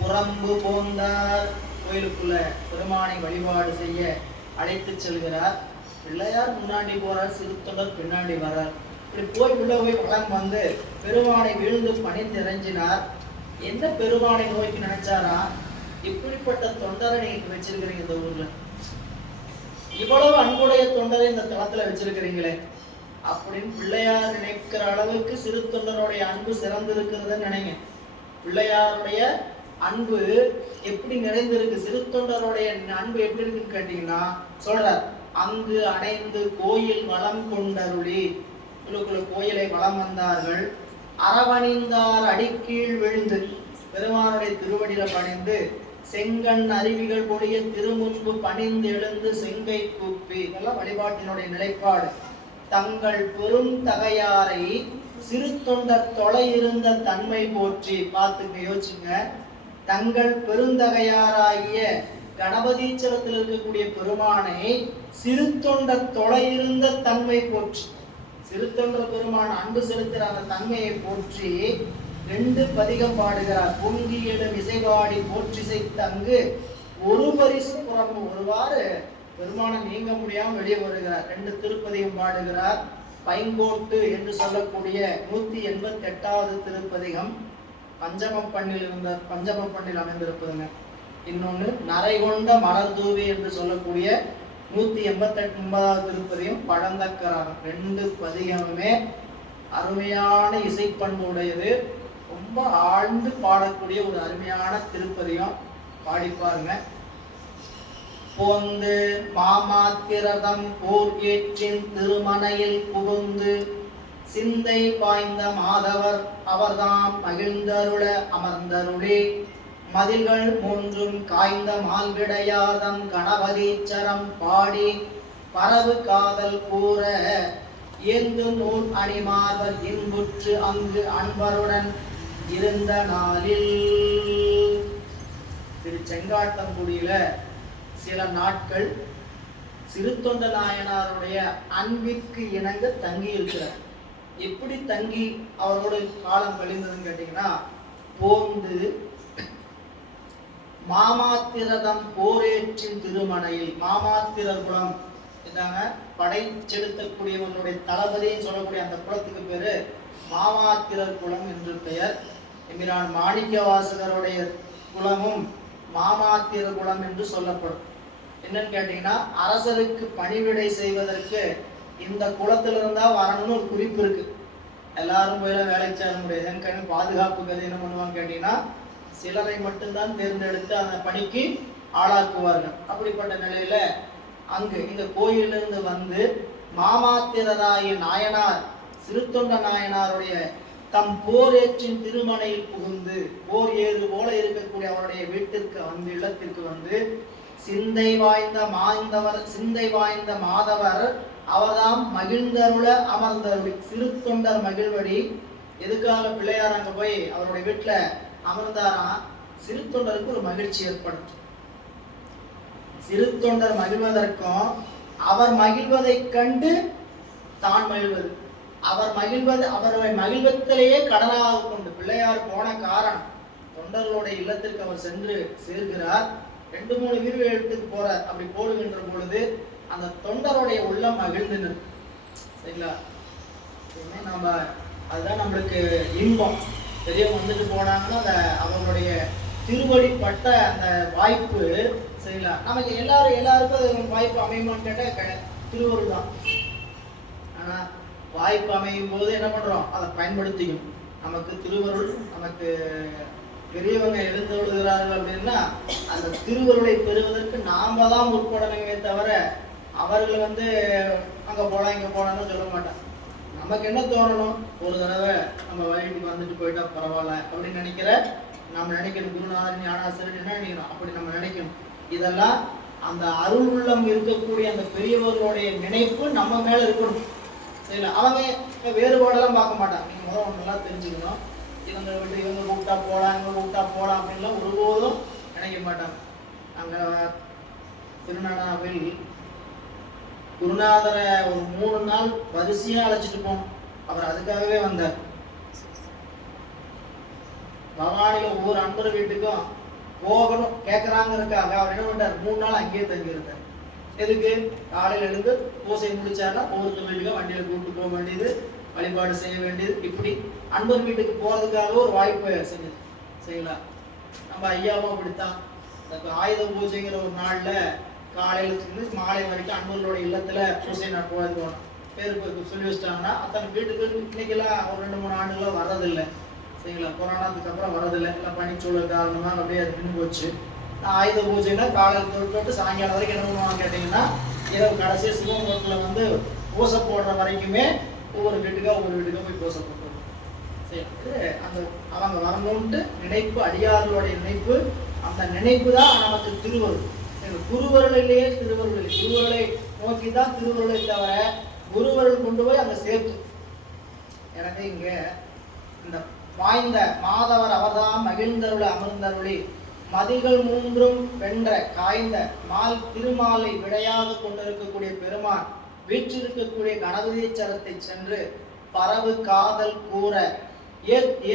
புறம்பு போந்தார். கோயிலுக்குள்ள பெருமானை வழிபாடு செய்ய அழைத்து செல்கிறார். பிள்ளையார் முன்னாடி போறார், சிறுத்தொண்டர் பின்னாடி வர்றார். இப்படி போய் உள்ள போய் வளம் வந்து பெருமானை வீழ்ந்து பணிந்திறங்கினார். எந்த பெருமானை நோக்கி நினைச்சாரா, இப்படிப்பட்ட தொண்டரை நீங்க வச்சிருக்கிறீங்க இந்த ஊர்ல, இவ்வளவு அன்புடைய தொண்டரை இந்த தளத்துல வச்சிருக்கிறீங்களே அப்படின்னு பிள்ளையார் நினைக்கிற அளவுக்கு சிறு தொண்டருடைய அன்பு சிறந்து இருக்கிறதுன்னு நினைங்க. பிள்ளையாருடைய அன்பு எப்படி நிறைந்திருக்கு, சிறு தொண்டருடைய அன்பு எப்படி இருக்குன்னு கேட்டீங்கன்னா சொல்றார், அங்கு அணைந்து கோயில் வளம் கொண்டருளி, கோயிலை வளம் வந்தார்கள். அரவணிந்தார் அடிக்கீழ் விழுந்து, பெருமானுடைய திருவடியில பணிந்து, செங்கண் அருவிகள் பொழிய திருமுன்பு பணிந்து எழுந்து செங்கை கூப்பி, இதெல்லாம் வழிபாட்டினுடைய நிலைப்பாடு. தங்கள் பெரும் தகையாரை சிறு தொண்டர் தொலை இருந்த தன்மை போற்றி. பார்த்துங்க, யோசிச்சுங்க. தங்கள் பெருந்தகையாராகிய கணபதீச்சரத்தில் இருக்கக்கூடிய பெருமானை சிறு தொண்டர் தொலை இருந்த தன்மை போற்றி, சிறு தொண்டர் பெருமான் அன்பு செலுத்துகிற அந்த தன்மையை போற்றி 2 பதிகம் பாடுகிறார். பொங்கி எழும் இசைபாடி போற்றிசை தங்கு ஒரு பரிசு புறம்பு. ஒருவாறு பெருமானை நீங்க முடியாமல் வெளியே வருகிறார். 2 திருப்பதிகம் பாடுகிறார். பைங்கோட்டு என்று சொல்லக்கூடிய 188வது திருப்பதிகம் பஞ்சமம் பண்ணில் அமைந்திருப்பதுங்க. இன்னொன்று நரை கொண்ட மலர் தூவி என்று சொல்லக்கூடிய 189வது திருப்பதிகம் பழந்தக்கராகும். 2 பதிகமுமே அருமையான இசைப்பண்பு உடையது. ரொம்ப ஆழ்ந்து பாடக்கூடிய ஒரு அருமையான திருப்பதிகம். பாடிப்பாருங்க. போந்து மாமாத்திரதம் போர் ஏற்றின் திருமனையில் புகுந்து சிந்தை பாய்ந்த மாதவர் அவர்தாம் மகிழ்ந்தருள அமர்ந்தருளே மதில்கள் 3ம் காய்ந்த மால்விடையாதம் கணபதீச்சரம் பாடி பரவு காதல் கூற ஏந்து நூல் அணிமார்வர் இன்புற்று அங்கு அன்பருடன் இருந்த நாளில். திரு செங்காட்டங்குடியில சில நாட்கள் சிறுத்தொண்ட நாயனாருடைய அன்பிற்கு இணங்க தங்கி இருக்கிறார். எப்படி தங்கி அவரோட காலம் கழிந்ததுன்னு கேட்டீங்கன்னா, போந்து மாமாத்திரதம் போரேற்றின் திருமனையில், மாமாத்திரர் குலம் இதாங்க படை செலுத்தக்கூடியவனுடைய தளபதின்னு சொல்லக்கூடிய அந்த குலத்துக்கு பேரு மாமாத்திரர் குலம் என்று பெயர். எம்பிரான் மாணிக்க வாசகருடைய குலமும் மாமாத்திர குலம் என்று சொல்லப்படும். என்னன்னு கேட்டீங்கன்னா, அரசருக்கு பணிவிடை செய்வதற்கு இந்த குலத்திலிருந்தா வரணும்னு ஒரு குறிப்பு இருக்கு. எல்லாரும் போயில வேலைக்கு சேர முடியாது. எனக்கு பாதுகாப்புக்கு அது என்ன பண்ணுவாங்க கேட்டீங்கன்னா, சிலரை மட்டும்தான் தேர்ந்தெடுத்து அந்த பணிக்கு ஆளாக்குவார்கள். அப்படிப்பட்ட நிலையில அங்கு இந்த கோயிலிருந்து வந்து மாமாத்திரராய நாயனார் சிறுத்தொண்ட நாயனாருடைய தம் போரேற்றின் திருமனையில் புகுந்து, போர் ஏறு போல இருக்கக்கூடிய அவருடைய வீட்டிற்கு வந்து, இல்லத்திற்கு வந்து, சிந்தை வாய்ந்த மாதவர் அவர்தாம் மகிழ்ந்தருள அமர்ந்தருளி. சிறுத்தொண்டர் மகிழ்வடி. எதுக்காக பிள்ளையார் அங்க போய் அவருடைய வீட்டுல அமர்ந்தாராம்? சிறுத்தொண்டருக்கு ஒரு மகிழ்ச்சி ஏற்படும். சிறுத்தொண்டர் மகிழ்வதற்கும் அவர் மகிழ்வதை கண்டு தான் மகிழ்வது, அவரை மகிழ்வத்திலேயே கடனாக கொண்டு பிள்ளையார் போன காரணம், தொண்டர்களுடைய இல்லத்திற்கு அவர் சென்று சேர்கிறார். 2-3 வீரர்கள் இடத்துக்கு போறார். அப்படி போடுகின்ற பொழுது அந்த தொண்டருடைய உள்ளம் மகிழ்ந்து நிற்கும். சரிங்களா? நம்ம அதுதான் நம்மளுக்கு இன்பம். பெரியவங்க வந்துட்டு போனாங்கன்னா அந்த அவங்களுடைய திருவடிப்பட்ட அந்த வாய்ப்பு, சரிங்களா, நமக்கு எல்லாருக்கும் அது வாய்ப்பு அமையுமான்னு கேட்டால் திருவருள் தான். ஆனா வாய்ப்பு அமையும் போது என்ன பண்றோம், அதை பயன்படுத்திக்கணும். நமக்கு திருவருள், நமக்கு பெரியவங்க எழுந்தொழுகிறார்கள் அப்படின்னா அந்த திருவருளை பெறுவதற்கு நாம தான் முற்படணுமே தவிர அவர்கள் அங்க போலாம் இங்க போலான்னு சொல்ல மாட்டாங்க. நமக்கு என்ன தோணணும், ஒரு தடவை நம்ம வழிக்கு வந்துட்டு போயிட்டா பரவாயில்ல அப்படின்னு நம்ம நினைக்கணும். குருநாதன் ஞானாசிரியர் என்ன நினைக்கணும், அப்படி நம்ம நினைக்கணும். இதெல்லாம் அந்த அருள் உள்ளம் இருக்கக்கூடிய அந்த பெரியவர்களுடைய நினைப்பு நம்ம மேல இருக்கணும். சரிங்களா? அவங்க வேறுபாடெல்லாம் பார்க்க மாட்டாங்க. நீங்க முதல் ஒன்றெல்லாம் தெரிஞ்சுக்கணும். இவங்க விட்டு இவங்க கூப்பிட்டா போகலாம், இவங்க கூப்பிட்டா போகலாம் அப்படின்லாம் ஒருபோதும் நினைக்க மாட்டாங்க. நாங்கள் திருநடாவில் குருநாதரை ஒரு 3 நாள் வரிசையாக அழைச்சிட்டு போனோம். அவர் அதுக்காகவே வந்தார். பவானியில் ஒவ்வொரு அன்பர் வீட்டுக்கும் போகணும் கேட்குறாங்கிறதுக்காக அவர் என்ன பண்ணார், 3 நாள் அங்கேயே தங்கியிருந்தார். எதுக்கு? காலையில் எழுந்து பூசை முடிச்சாருன்னா ஒவ்வொருத்தர் வீட்டுக்கு வண்டியில கூப்பிட்டு போக வேண்டியது, வழிபாடு செய்ய வேண்டியது, இப்படி அன்பர் வீட்டுக்கு போறதுக்காக ஒரு வாய்ப்பு செஞ்சது. சரிங்களா? நம்ம ஐயாவும் அப்படித்தான். ஆயுத பூஜைங்கிற ஒரு நாள்ல காலையில இருந்து மாலை வரைக்கும் அன்பர்களோட இல்லத்துல பூசை நடத்துவாங்க. பேருக்கு சொல்லி வச்சிட்டாங்கன்னா அத்தனை வீட்டுக்கு இன்னைக்கெல்லாம் ஒரு 2-3 ஆண்டுகளா வர்றதில்லை. சரிங்களா? கொரோனாவுக்கு அப்புறம் வரதில்லை. எல்லாம் பனிச்சூழல் காரணமாக அப்படியே அது நின்று போச்சு. ஆயுத பூஜைன்னா காலையில் தொட்டு சாயங்காலம் வரைக்கும் என்ன பண்ணுவாங்க கேட்டிங்கன்னா, இரவு கடைசியாக சிவமுகத்தில் வந்து பூசை போடுற வரைக்குமே ஒவ்வொரு வீட்டுக்காக போய் பூசை போட்டுருவோம். சரி, அந்த அவங்க வரணும்ட்டு நினைப்பு, அடியார்களுடைய நினைப்பு, அந்த நினைப்பு தான் நமக்கு திருவருள். குருவருளிலேயே திருவருள், குருவருளை நோக்கி தான் திருவருளை தவிர குருவருள் கொண்டு போய் அங்கே சேர்த்து. எனக்கு இங்க இந்த வாய்ந்த மாதவர் அவர்தான் மகிழ்ந்தருள அமர்ந்தருளி மதிகள் 3 வென்ற காய்ந்த மால் திருமாலை விடையாக கொண்டிருக்கக்கூடிய பெருமான் வீற்றிருக்கக்கூடிய கணபதீச்சரத்தை சென்று பரவு காதல் கூற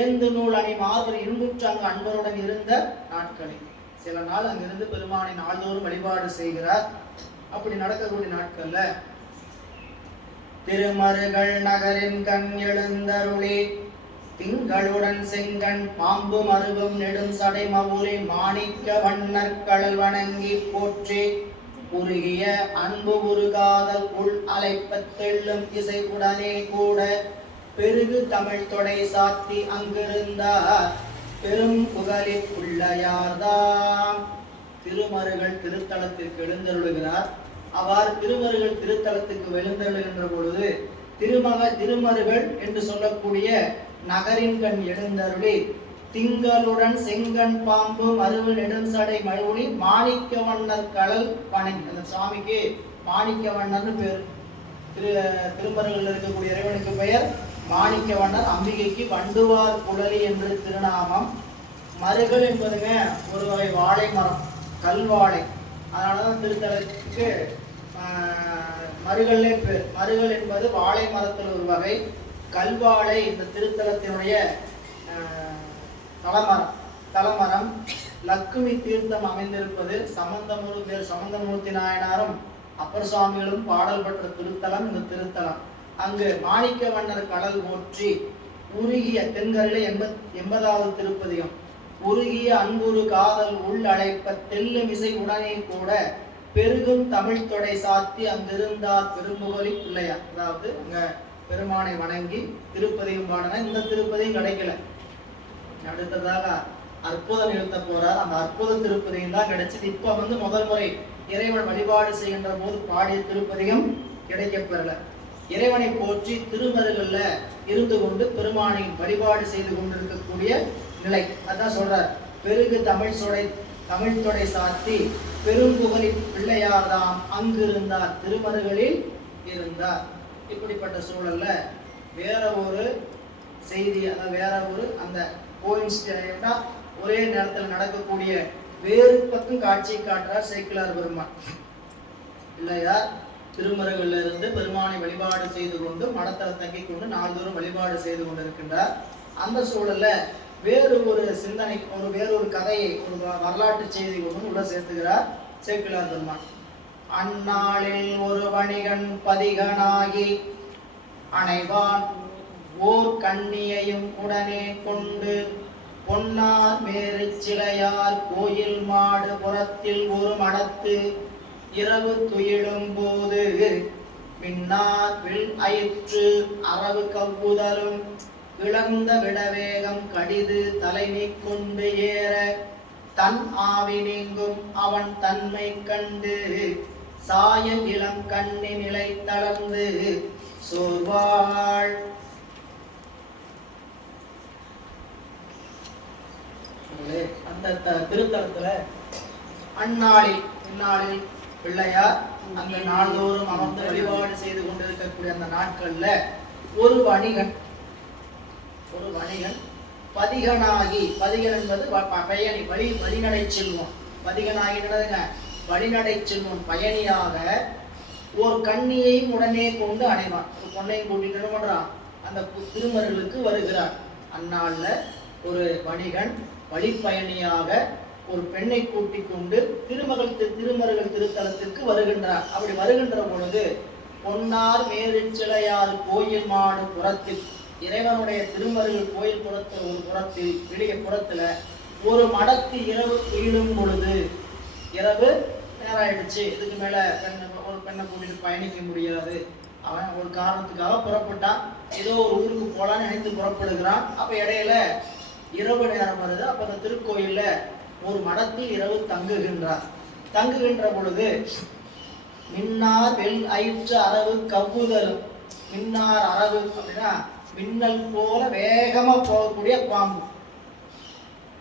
ஏந்து நூல் அணி மாதிரி இன்புற்று அங்கு அன்பருடன் இருந்த நாட்களில் சில நாள் அங்கிருந்து பெருமானை நாள்தோறும் வழிபாடு செய்கிறார். அப்படி நடக்கக்கூடிய நாட்கள்ல திருமருகள் நகரின் கண் எழுந்தருளி திங்களுடன் செங்கண் பாம்பு மருகும் நெடும் சடை மவுளி மாணிக்க வண்ணர் கடல் வணங்கி போற்றி உருகிய அன்பு உருகாதல் உள் அலைப்ப தெள்ளும் இசை உடனே கூட பெருகு தமிழ் தொடை சாத்தி அங்கிருந்தார் பெரும் புகழி பிள்ளையார்தாம். திருமருகள் திருத்தலத்திற்கு எழுந்தருளுகிறார். அவ்வாறு திருமருகள் திருத்தலத்துக்கு எழுந்தருளுகின்ற பொழுது திருமருகள் என்று சொல்லக்கூடிய நகரின் கண் எழுந்தருளி திங்களுடன் செங்கண் பாம்பு மருவு நெடுஞ்சடை மழுவுளி மாணிக்க வண்ணர் கடல் வணங்கி. அந்த சுவாமிக்கு மாணிக்க வண்ணர்னு பேர். திருமருகல் இருக்கக்கூடிய இறைவனுக்கு பெயர் மாணிக்க வண்ணர். அம்பிகைக்கு வண்டுவார் குழலி என்று திருநாமம். மருகல் என்பதுங்க ஒரு வகை வாழை மரம், கல்வாழை. அதனாலதான் திருத்தலத்துக்கு மருகல்லே பேர். மருகல் என்பது வாழை மரத்தில் ஒரு வகை. கல்வாழை இந்த திருத்தலத்தினுடைய தலமரம். லக்குமி தீர்த்தம் அமைந்திருப்பது சம்பந்தமூர்த்தி நாயனாரும் அப்பர் சுவாமிகளும் பாடல் பெற்ற திருத்தலம் இந்த திருத்தலம். அங்கு மாணிக்க வண்ணர் கடல் போற்றி உருகிய தென்கரையில 80வது திருப்பதிகம். உருகிய அன்புரு காதல் உள் அழைப்ப தெல்லும் இசை உடனே கூட பெருகும் தமிழ் தொடை சாத்தி அங்கிருந்தார் பெரும்புகழி பிள்ளையார். அதாவது அங்க பெருமானை வணங்கி திருப்பதியும் பாடின. இந்த திருப்பதியும் கிடைக்கல. அடுத்ததாக அற்புதம் நிறுத்த போறார். அந்த அற்புத திருப்பதியும் தான் கிடைச்சது. இப்ப வந்து முதல் முறை இறைவன் வழிபாடு செய்கின்ற போது பாடிய திருப்பதியும் கிடைக்கப்பெறல. இறைவனை போற்றி திருமருகல்ல இருந்து கொண்டு பெருமானை வழிபாடு செய்து கொண்டிருக்கக்கூடிய நிலை. அதான் சொல்றார், பெருகு தமிழ் தொடை சாத்தி பெரும்புகழி பிள்ளையார்தாம் அங்கிருந்தார் திருமருகலில் இருந்தார். இப்படிப்பட்ட சூழல்ல வேற ஒரு செய்தி, அதாவது வேற ஒரு அந்த கோயின்சிடென்டா ஒரே நேரத்தில் நடக்கக்கூடிய வேறு பக்கம் காட்சியை காட்டுறார் சேக்கிழார் பெருமான். பிள்ளையார் திருமருகல்ல இருந்து பெருமானை வழிபாடு செய்து கொண்டு மடத்தல தங்கி கொண்டு நாள்தோறும் வழிபாடு செய்து கொண்டிருக்கின்றார். அந்த சூழல்ல வேறு ஒரு சிந்தனை, வேறொரு கதையை, ஒரு வரலாற்று செய்தி ஒன்று உள்ள சேர்த்துகிறார் சேக்கிழார் பெருமான். அந்நாளில் ஒரு வணிகன் பதிகனாகி அணைவான் ஓர் கண்ணியையும் உடனே கொண்டு பொன்னார் மேறு சிலையார் கோயில் மாடு புறத்தில் ஒரு மடத்து இரவு துயிலும் போது மின்னார் வில் அயிற்று அரவு கவ்வுதலும் இழந்த விடவேகம் கடிது தலைமை கொண்டு ஏற தன் ஆவி நீங்கும் அவன் தன்மை கண்டு சாய இளம் கண்ணி நிலை தளர்ந்து சோர்வாள். அந்த திருத்தலத்துல இந்நாளில் பிள்ளையார் அங்க நாள்தோறும் அமர்ந்து வழிபாடு செய்து கொண்டிருக்கக்கூடிய அந்த நாட்கள்ல ஒரு வணிகன் பதிகனாகி, பதிகன் என்பது பயணி, வழிநடை செல்வம். பதிகனாகின்றதுங்க வழிநடை செல்வம். பயணியாக ஒரு கண்ணியையும் உடனே கொண்டு அணைவான். ஒரு பொண்ணையும் கூட்டிட்டு என்ன பண்றான், அந்த திருமருகளுக்கு வருகிறார். அந்நாள்ல ஒரு வணிகன் வழிப்பயணியாக ஒரு பெண்ணை கூட்டிக் கொண்டு திருமருகல் திருத்தலத்திற்கு வருகின்றார். அப்படி வருகின்ற பொழுது பொன்னார் மேருச்சிலையார் கோயில் மாடு புறத்தில், இறைவனுடைய திருமருகல் கோயில் புறத்தில் ஒரு புறத்தில் வெளிய புறத்துல ஒரு மடக்கு இரவு துயிலும் பொழுது, இரவு நேரம் ஆயிடுச்சு, இதுக்கு மேல ஒரு பெண்ணை கூட்டிட்டு பயணிக்க முடியாது, அவன் ஒரு காரணத்துக்காக புறப்பட்டான், ஏதோ ஒரு ஊருக்கு போலான்னு நினைத்து புறப்படுகிறான். அப்ப இடையில இரவு நேரம் வருது. அப்ப அந்த திருக்கோயில்ல ஒரு மடத்தில் இரவு தங்குகின்றார். தங்குகின்ற பொழுது மின்னார் வெள் ஐற்று அரவு கவ்வுதலும், மின்னார் அரவு அப்படின்னா மின்னல் போல வேகமா போகக்கூடிய பாம்பு.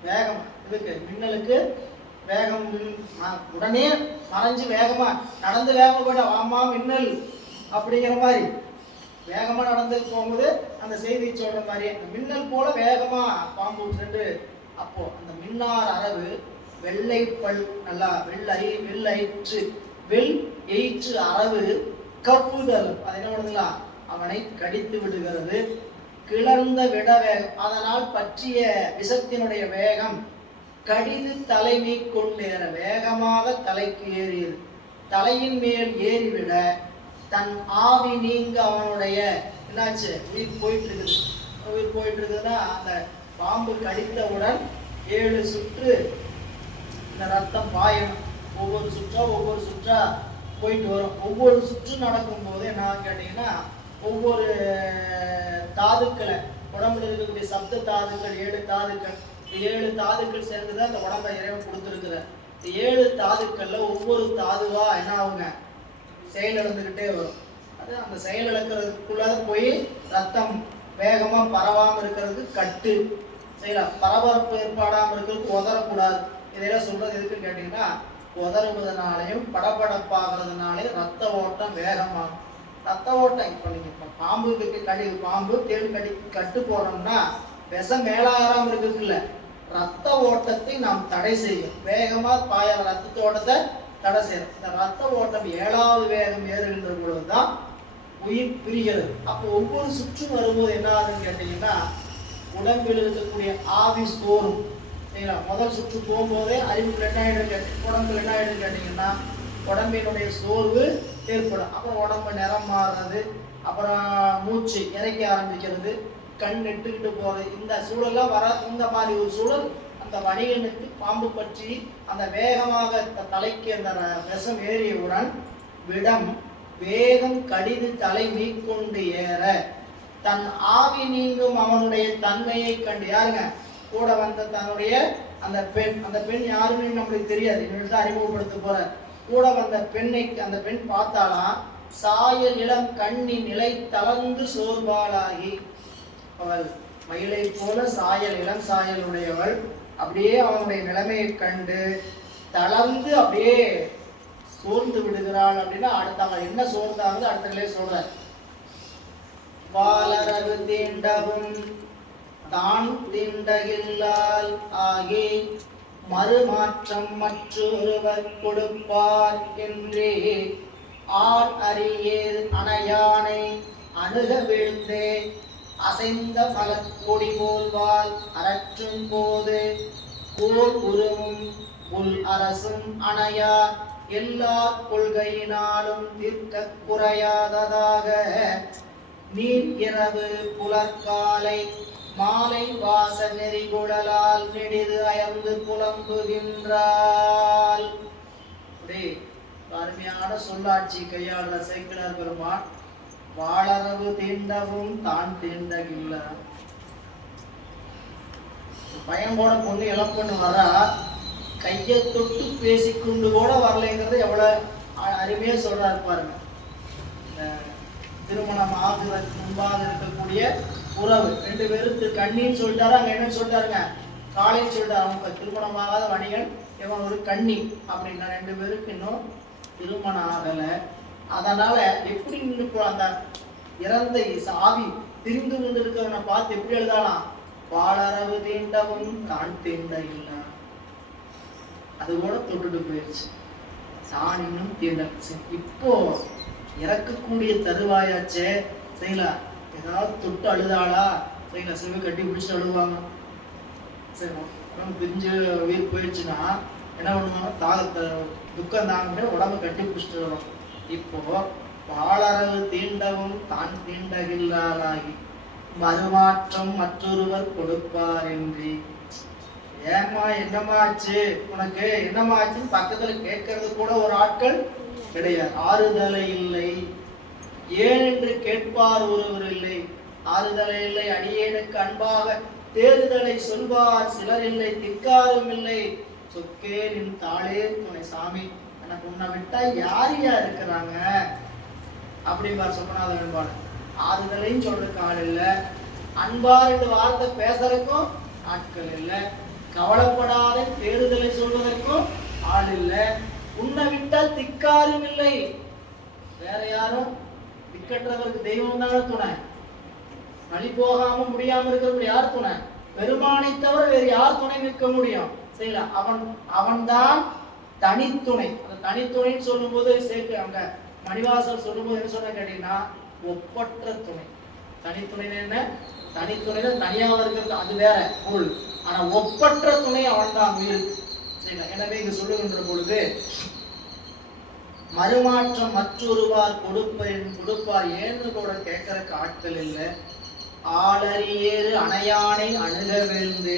வேகம் இதுக்கு மின்னலுக்கு வேகம், உடனே மறைஞ்சு வேகமா நடந்து வேகமா போயிட்டா வாமா மின்னல் அப்படிங்கிற மாதிரி வேகமா நடந்து போகும்போது அந்த செய்தி சொல்ற மாதிரி மின்னல் போல வேகமா பாம்பு சென்று, அப்போ அந்த மின்னார் அரவு வெள்ளை பல் நல்லா வெள்ளயிற்று வெள் எயிற்று அரவு கப்புதல், அது என்ன பண்ணுதுங்களா அவனை கடித்து விடுகிறது. கிளர்ந்த விட வேகம், அதனால் பற்றிய விஷத்தினுடைய வேகம் கடிது தலைமை கொண்டேற வேகமாக தலைக்கு ஏறியது. தலையின் மேல் ஏறிவிட தன் ஆவி நீங்க அவனுடைய என்னாச்சு உயிர் போயிட்டு இருக்குது. உயிர் போயிட்டு இருக்குதுன்னா அந்த பாம்பு கடித்தவுடன் 7 சுற்று இந்த ரத்தம் பாயணும். ஒவ்வொரு சுற்றா போயிட்டு வரும். ஒவ்வொரு சுற்று நடக்கும் போது என்ன கேட்டீங்கன்னா ஒவ்வொரு தாதுக்களை உடம்புல இருக்கக்கூடிய சப்த தாதுக்கள் 7 தாதுக்கள், 7 தாதுக்கள் சேர்ந்துதான் அந்த உடம்பை இறைவன் கொடுத்துருக்குற. 7 தாதுக்கள்ல ஒவ்வொரு தாதுவா என்ன ஆகுங்க செயல் இழந்துகிட்டே வரும். அது அந்த செயல் இழக்கிறதுக்குள்ள போய் ரத்தம் வேகமா பரவாம இருக்கிறதுக்கு கட்டு செய்யலாம். பரபரப்பு ஏற்பாடாம இருக்கிறதுக்கு உதறக்கூடாது. இதெல்லாம் சொல்றது எதுக்குன்னு கேட்டீங்கன்னா உதறுவதனாலையும் படபடப்பாகிறதுனாலே ரத்த ஓட்டம் வேகமாகும். ரத்த ஓட்டம் இப்போ நீங்க பாம்பு தேள் கட்டு போடுறோம்னா விஷம் மேலாகாம இருக்குல்ல, ரத்த ஓட்டத்தை நாம் தடை செய்யும். வேகமா பாய ரத்த ஓட்டத்தை தடை செய்யும். இந்த ரத்த ஓட்டம் 7வது வேகம் ஏறுகின்ற பொழுதுதான் உயிர் பிரிகிறது. அப்போ ஒவ்வொரு சுற்றும் வரும்போது என்ன ஆகுதுன்னு கேட்டீங்கன்னா உடம்பில் இருக்கக்கூடிய ஆவி சோறும். சரிங்களா, முதல் சுற்று போகும்போதே அறிவுக்கு என்ன ஆயிடும், உடம்புல என்ன ஆயிடுன்னு கேட்டீங்கன்னா உடம்பினுடைய சோர்வு ஏற்படும். அப்புறம் உடம்பு நிறம் மாறுறது, அப்புறம் மூச்சு இறைக்க ஆரம்பிக்கிறது, கண் நெட்டுக்கிட்டு போறது. இந்த சூழல்லாம் வர இந்த மாதிரி ஒரு சூழல் அந்த வணிகனுக்கு பாம்பு பற்றி அந்த வேகமாக தலைக்கு அந்த விஷம் ஏறியவுடன் விடம் வேகம் கடிது தலை மீட்கொண்டு ஏற தன் ஆவி நீங்கும் அவனுடைய தன்மையை கண்டு, யாருங்க கூட வந்த தன்னுடைய அந்த பெண் யாருன்னு நம்மளுக்கு தெரியாது, இவனுக்கு அறிமுகப்படுத்த போற. கூட வந்த பெண்ணை அந்த பெண் பார்த்தாலாம் சாயல் இளம் கண்ணி நிலை தளர்ந்து சோர்வாளாகி, அவள் மயிலை போல சாயல் இளம் சாயல் உடையவள். அப்படியே அவனுடைய நிலைமையை கண்டு தளர்ந்து அப்படியே சோர்ந்து விடுகிறாள். அப்படின்னா அடுத்தவங்க என்ன சோர்ந்தாங்க அடுத்தங்களே சொல்ற. வாளரவு தீண்டவும் தான் தீண்டகில்லால் ஆகி மறுமாற்றம் மற்றொருவர் கொடுப்பார் என்றே ஆண் அறியேது அணையானை அணுக வீழ்ந்தே அசைந்த மலக்கொடி போல்வாள் அரற்றும் போது போர் உருவும் உள் அரசும் அணையா எல்லா கொள்கையினாலும் தீர்க்க குறையாததாக நீர் இரவு புலற்காலை மாலை வாச நெறிகுழலால் நெடிது அயர்ந்து புலம்புகின்றாள். அருமையான சொல்லாட்சி கையாளுற சேக்கிழார் பெருமான். வாளரவு தீண்டவும் தான் தீண்டகில்ல. பையன் கூட பொண்ணு இளப்பொண்ணு வரா, கையை தொட்டு பேசிக்கொண்டு கூட வரலைங்கிறது எவ்வளவு அருமையா சொல்றாரு பாருங்க. திருமணம் ஆகுறதுக்கு முன்பாக இருக்கக்கூடிய உறவு 2 பேருக்கு கண்ணின்னு சொல்லிட்டாரு. அங்க என்னன்னு சொல்லிட்டாருங்க, காலைன்னு சொல்லிட்டாரு. அவங்க திருமணமாகாத வணிகன் இவன் ஒரு கண்ணி அப்படின்னா 2 பேருக்கு இன்னும் திருமணம் ஆகல. அதனால எப்படி அந்த இறந்த ஆவி திரிந்து கொண்டு இருக்கிறவனை பார்த்து எப்படி எழுதலாம், வாளரவு தீண்டவும் தான் தீண்ட இல்ல. அது கூட தொட்டுட்டு போயிடுச்சு, தான் இன்னும் தீண்ட. இப்போ இறக்கக்கூடிய தருவாயாச்சே செய்யலாம், ஏதாவது தொட்டு அழுதாளா செய்யலாம், சில கட்டி பிடிச்சிட்டு அழுவாங்க. பிரிஞ்சு உயிர் போயிடுச்சுன்னா என்ன பண்ணுவாங்க, தாகத்தை துக்கம் தாங்க உடம்பு கட்டி பிடிச்சிட்டு வரும். இப்போ பாலரவு தீண்டவும் தான் தீண்டகில்லாராகி மறுமாற்றம் மற்றொருவர் கொடுப்பார் என்று. ஏமா என்னமாச்சு உனக்கு, என்னமாச்சுன்னு பக்கத்துல கேட்கறது கூட ஒரு ஆட்கள் கிடையாது. ஆறுதலை இல்லை, ஏன் என்று கேட்பார் ஒருவர் இல்லை. ஆறுதலை இல்லை, அடியேனுக்கு அன்பாக தேறுதலை சொல்வார் சிலர் இல்லை, திக்காரும் இல்லை. சொக்கேரின் தாளே துணை சாமி, எனக்கு உன்னை விட்டா யார் யார் இருக்கிறாங்க அப்படிம்பார் சொப்பநாத வெண்பாடு. ஆறுதலையும் சொல்றதுக்கு ஆள் இல்லை, அன்பார் என்று வார்த்தை பேசுறதுக்கும் ஆட்கள் இல்லை, கவலைப்படாத தேறுதலை சொல்வதற்கும் ஆள் இல்லை. உன்னை விட்டால் திக்காரும் இல்லை, வேற யாரும் திக்கற்றவருக்கு தெய்வம் தானே துணை. வழி போகாம முடியாம இருக்கிறவங்க யார் துணை? பெருமானை தவிர வேறு யார் துணை நிற்க முடியும்? செய்யல. அவன்தான் தனித்துணை. அந்த தனித்துணைன்னு சொல்லும் போது சேர்க்க அங்க மணிவாசல் சொல்லும் போது என்ன சொன்ன கேட்டீங்கன்னா, ஒப்பற்ற துணை. தனித்துணை என்ன? தனித்துணையில தனியாக இருக்கிறது அது வேற பொருள். ஆனா ஒப்பற்ற துணை அவன் தான் உயிருக்கு. சரிங்களா? எனவே இங்க சொல்லுகின்ற பொழுது மறுமாற்றம் மற்றொருவார் கொடுப்பார் ஏன்னு கூட கேட்கறக்கு ஆட்கள் இல்லை. ஆளறியேறு அணையானை அணுக விழுந்து.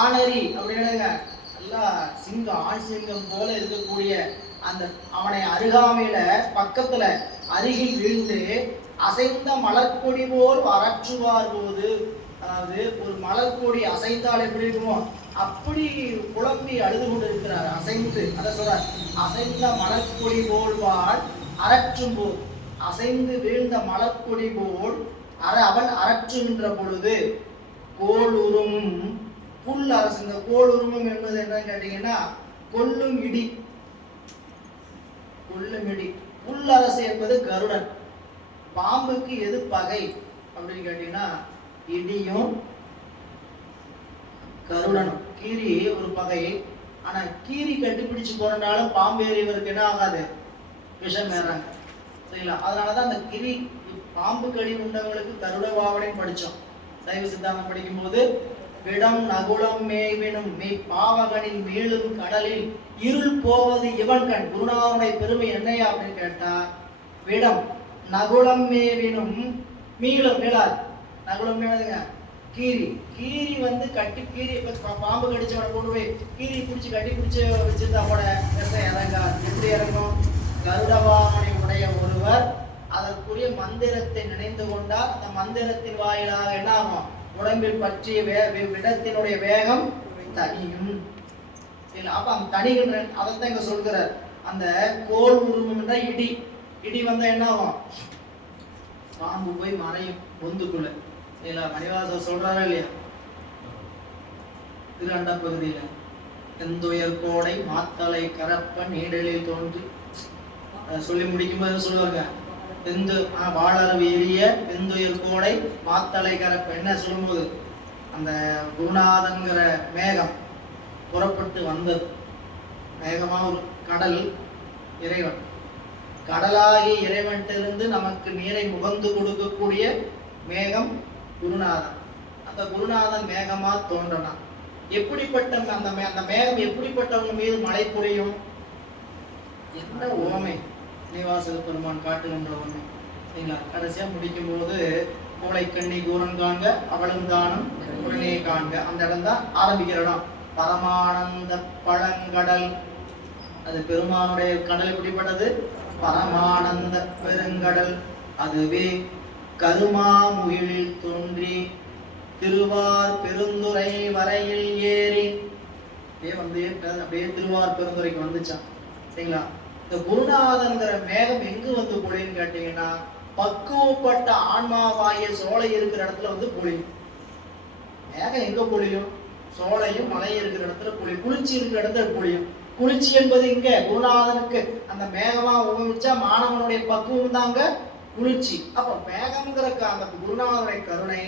ஆணறி அப்படின்னாங்க நல்லா சிங்கம், ஆண் சிங்கம் போல இருக்கக்கூடிய அந்த அவனை அருகாமையில பக்கத்துல அருகில் விழுந்து அசைந்த மலர்கொடி போல் அரற்றுவார் போது, அதாவது ஒரு மலர்கொடி அசைந்தால் எப்படி இருக்குமோ அப்படி குழம்பி அழுது கொண்டு இருக்கிறார். அசைந்து அதை சொல்றார், அசைந்த மலர்கொடி போல் வாழ் அரற்றும் போது, அசைந்து வீழ்ந்த மலர்கொடி போல் அவன் அரற்றுகின்ற பொழுது கோளுரும் புல் அரசு. இந்த கோளுருமம் என்பது என்னன்னு கேட்டீங்கன்னா கொல்லும் இடி, கொல்லும் இடி. புல் அரசு என்பது கருடன். பாம்புக்கு எது பகை அப்படின்னு கேட்டீங்கன்னா இடியும் கருடனும். கீரி ஒரு பகை, ஆனா கீரி கட்டிப்பிடிச்சு போறனாலும் பாம்பு ஏறிவருக்கு என்ன ஆகாது, விஷம் ஏறாங்க. சரிங்களா? அதனாலதான் அந்த கிரி பாம்பு கடி உண்டவங்களுக்கு கருட பாவனையும் படிச்சோம் சைவ சித்தாந்தம் படிக்கும் போது. விடம் நகுலம் மேவினும் மெய் பாவகனின் மீளும் கடலில் இருள் போவது இவன் கண். குருநாதனுடைய பெருமை என்னையா அப்படின்னு கேட்டா, விடம் நகுலம் மேவினும் மீளும் மீளாது. நகுலம் மேலதுங்க கீரி. கீரி வந்து கட்டி கீரி பாம்பு கடிச்சவனை கொண்டு போய் கீரி பிடிச்சி கட்டி பிடிச்சி வச்சிருந்தா கூட விஷம் இறங்காது. எப்படி இறங்கும்? கருடவாமனை உடைய ஒருவர் அதற்குரிய மந்திரத்தை நினைந்து கொண்டால் அந்த மந்திரத்தின் வாயிலாக என்ன ஆகும்? உடம்பில் பற்றிய விடத்தினுடைய வேகம் தனியும். அப்ப அந்த தனிகின்ற அதைத்தான் இங்க சொல்கிறார். அந்த கோல் உருவம் என்ற இடி, இடி வந்தா என்ன ஆகும்? பாம்பு போய் மறையும் பொந்துக்குள்ள. மணிவாசர் சொல்றாரா இல்லையா திருஅண்ட பகுதியில, எந்துயர் கோடை மாத்தலை கரப்ப நீடலில் தோன்றி சொல்லி முடிக்கும் போது சொல்லுவாங்க, வாழறவு எரிய வெந்துயர் கோடை மாத்தலை கரப்ப. என்ன சொல்லும் போது அந்த குருநாதன்கிற மேகம் புறப்பட்டு வந்தது. மேகமா ஒரு கடல், இறைவன். கடலாகி இறைவன்ட்டிருந்து நமக்கு நீரை முகந்து கொடுக்கக்கூடிய மேகம் குருநாதன். அந்த குருநாதன் மேகமா தோன்றனா எப்படிப்பட்ட அந்த மேகம் எப்படிப்பட்டவங்க மீது மழை பொழியும்? என்ன ஓமை நிவாசக பெருமான் காட்டுகின்ற ஒண்ணு. சரிங்களா? கடைசியா முடிக்கும் போது கோளை கண்ணி கூரன் காண்க அவளும் தானும் உடனே காண்க. அந்த இடம் தான் ஆரம்பிக்கிற இடம். பரமானந்த பழங்கடல். அது பெருமானுடைய கடல் எப்படிப்பட்டது? பரமானந்த பெருங்கடல். அதுவே கருமாமுகிலில் தோன்றி திருவார் பெருந்துறை வரையில் ஏறி அப்படியே திருவார் பெருந்துறைக்கு வந்துச்சான். சரிங்களா? இந்த குருநாதன்கிற மேகம் எங்கு வந்து பொழின்னு கேட்டீங்கன்னா, பக்குவப்பட்ட ஆன்மாவாகிய சோலை இருக்கிற இடத்துல வந்து பொழியும். மேகம் எங்க பொழியும்? சோலையும் மலை இருக்கிற இடத்துல பொழியும். குளிர்ச்சி இருக்கிற இடத்துல பொழியும். குளிர்ச்சி என்பது இங்க குருநாதனுக்கு அந்த மேகமா உபயோகிச்சா மாணவனுடைய பக்குவம் தாங்க குளிர்ச்சி. அப்ப மேகம்ங்கிற அந்த குருநாதனுடைய கருணை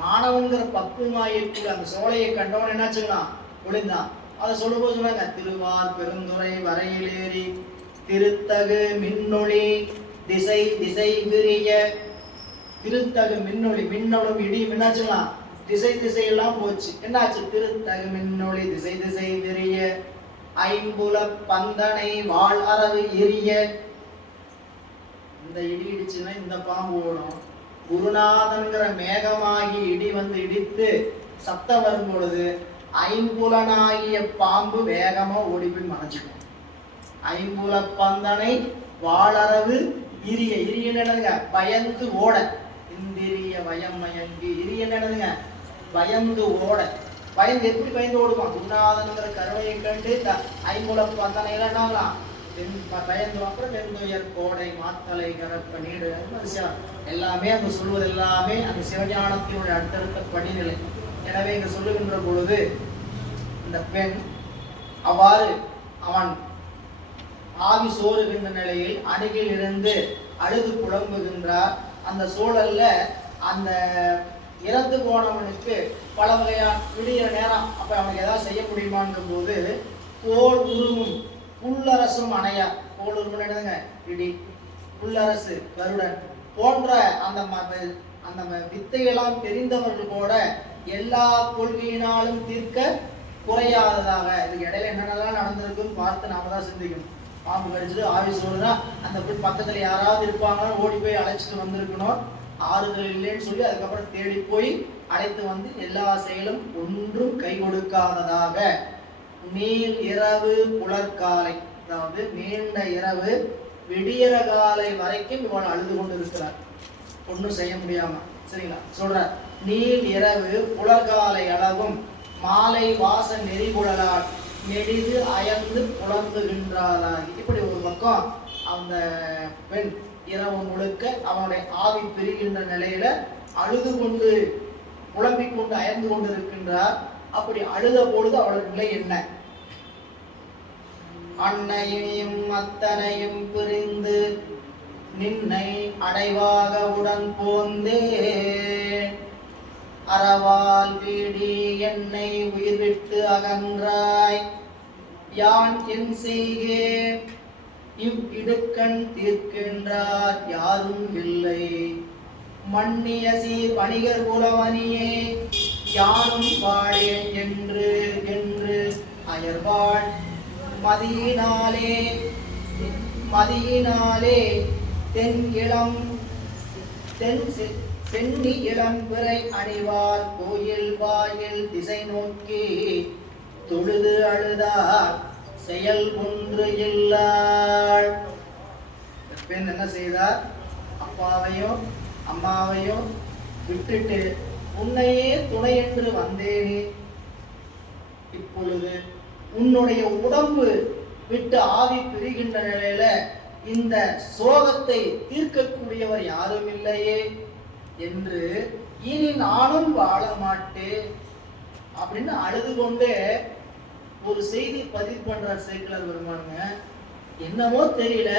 மாணவன்கிற பக்குவமாயிருக்கிற அந்த சோலையை கண்டவன் என்னாச்சுக்கலாம் பொழிந்தான். அதை சொல்லும்போது சொன்னாங்க, திருவார் பெருந்துறை வரையிலேறி திருத்தகு மின்னொளி திசை திசை விரிய. திருத்தகு மின்னொளி, மின்னொழும் இடி என்னாச்சுக்கலாம் திசை திசையெல்லாம் போச்சு. என்னாச்சு? திருத்தகு மின்னொளி திசை திசை விரிய ஐம்புல பந்தனை வாழ் அரவு எரிய. இந்த இடி இடிச்சுன்னா இந்த பாம்பு ஓடும். குருநாதன்கிற மேகமாகி இடி வந்து இடித்து சத்தம் வரும் பொழுது ஐம்புலனாகிய பாம்பு வேகமா ஓடி போய் மறைஞ்சிக்கும். ஐம்புல பந்தனை வாழறவு இரிய. இரிய என்னதுங்க? பயந்து ஓட. இந்திரிய வயம் மயங்கி. இரிய என்னதுங்க? பயந்து ஓட. பயந்து எப்படி பயந்து ஓடுவான்? குருநாதன்கிற கருணையை கண்டு ஐம்புல பந்தனை எல்லாம் பயந்து. அப்புறம் வெந்துயர் கோடை மாத்தலை கரப்ப நீடு எல்லாமே அங்க சொல்வது எல்லாமே அந்த சிவஞானத்தினுடைய அடுத்தடுத்த படிநிலை. எனவே இங்க சொல்லுகின்ற பொழுது இந்த பெண் அவ்வாறு அவன் ஆவி சோறுகின்ற நிலையில் அருகில் இருந்து அழுது புலம்புகின்றார். அந்த சூழல்ல அந்த இறந்து போனவனுக்கு பல வகையான விடிய நேரம் அப்ப அவனுக்கு ஏதாவது செய்ய முடியுமான்ற போது போல் உருவும் புல்லரசும் அணையா. போல் உருவங்க இடி, புல்லரசு கருடன் போன்ற அந்த வித்தையெல்லாம் தெரிந்தவர்கள் கூட எல்லா கொள்கையினாலும் தீர்க்க குறையாததாக. இதுக்கு இடையில என்னென்னலாம் நடந்திருக்குன்னு பார்த்து நாம தான் சிந்திக்கணும். பாம்பு கடிச்சிட்டு ஆவி சோறுனா அந்த பக்கத்துல யாராவது இருப்பாங்கன்னு ஓடி போய் அழைச்சிட்டு வந்திருக்கணும். ஆறுதல் இல்லைன்னு சொல்லி அதுக்கப்புறம் தேடி போய் அழைத்து வந்து எல்லா செயலும் ஒன்றும் கை கொடுக்காததாக நீல் இரவு புலற்காலை, அதாவது நீண்ட இரவு விடியற காலை வரைக்கும் இவன் அழுது கொண்டு இருக்கிறார். ஒன்றும் செய்ய முடியாம. சரிங்களா? சொல்ற நீல் இரவு புலற்காலை அளவும் மாலை வாச நெறிகுழலால் நெடிது அயர்ந்து புலம்புகின்றாராகி. இப்படி ஒரு பக்கம் அந்த பெண் இரவு முழுக்க அவனுடைய ஆவி பிரிகின்ற நிலையில அழுது கொண்டு புலம்பிக் கொண்டு அயர்ந்து கொண்டு இருக்கின்றார். அப்படி அழுத பொழுது அவளுடைய நிலை என்ன? அன்னையும் அத்தனையும் பிரிந்து நின்னை அடைவாக உடன் போந்தே அறவால் வீடி என்னை உயிர் விட்டு அகன்றாய் யான் என் செய்கேன் இவ் இடுக்கண் தீர்க்கின்றார் யாரும் இல்லை மன்னிய சீர் வணிகர் குலவனியே யானும் வாழேன் என்று என்று அயர்வாள் மதியினாலே தென் இளம் சென்னி இளம்பிறை அணிவார் கோயில் வாயில் திசை நோக்கி தொழுது அழுதார் செயல் ஒன்று இல்லாள். பெண் என்ன செய்தார்? அப்பாவையும் அம்மாவையும் விட்டுட்டு உன்னையே துணை என்று வந்தேனே, இப்பொழுது உன்னுடைய உடம்பு விட்டு ஆவி பிரிகின்ற நிலையில இந்த சோகத்தை தீர்க்கக்கூடியவர் யாரும் இல்லையே என்று இனி நானும் வாழ மாட்டேன் அப்படின்னு அழுது கொண்டே ஒரு செய்தி பதிவு பண்றார் சேக்கிழார் பெருமானுங்க. என்னமோ தெரியல,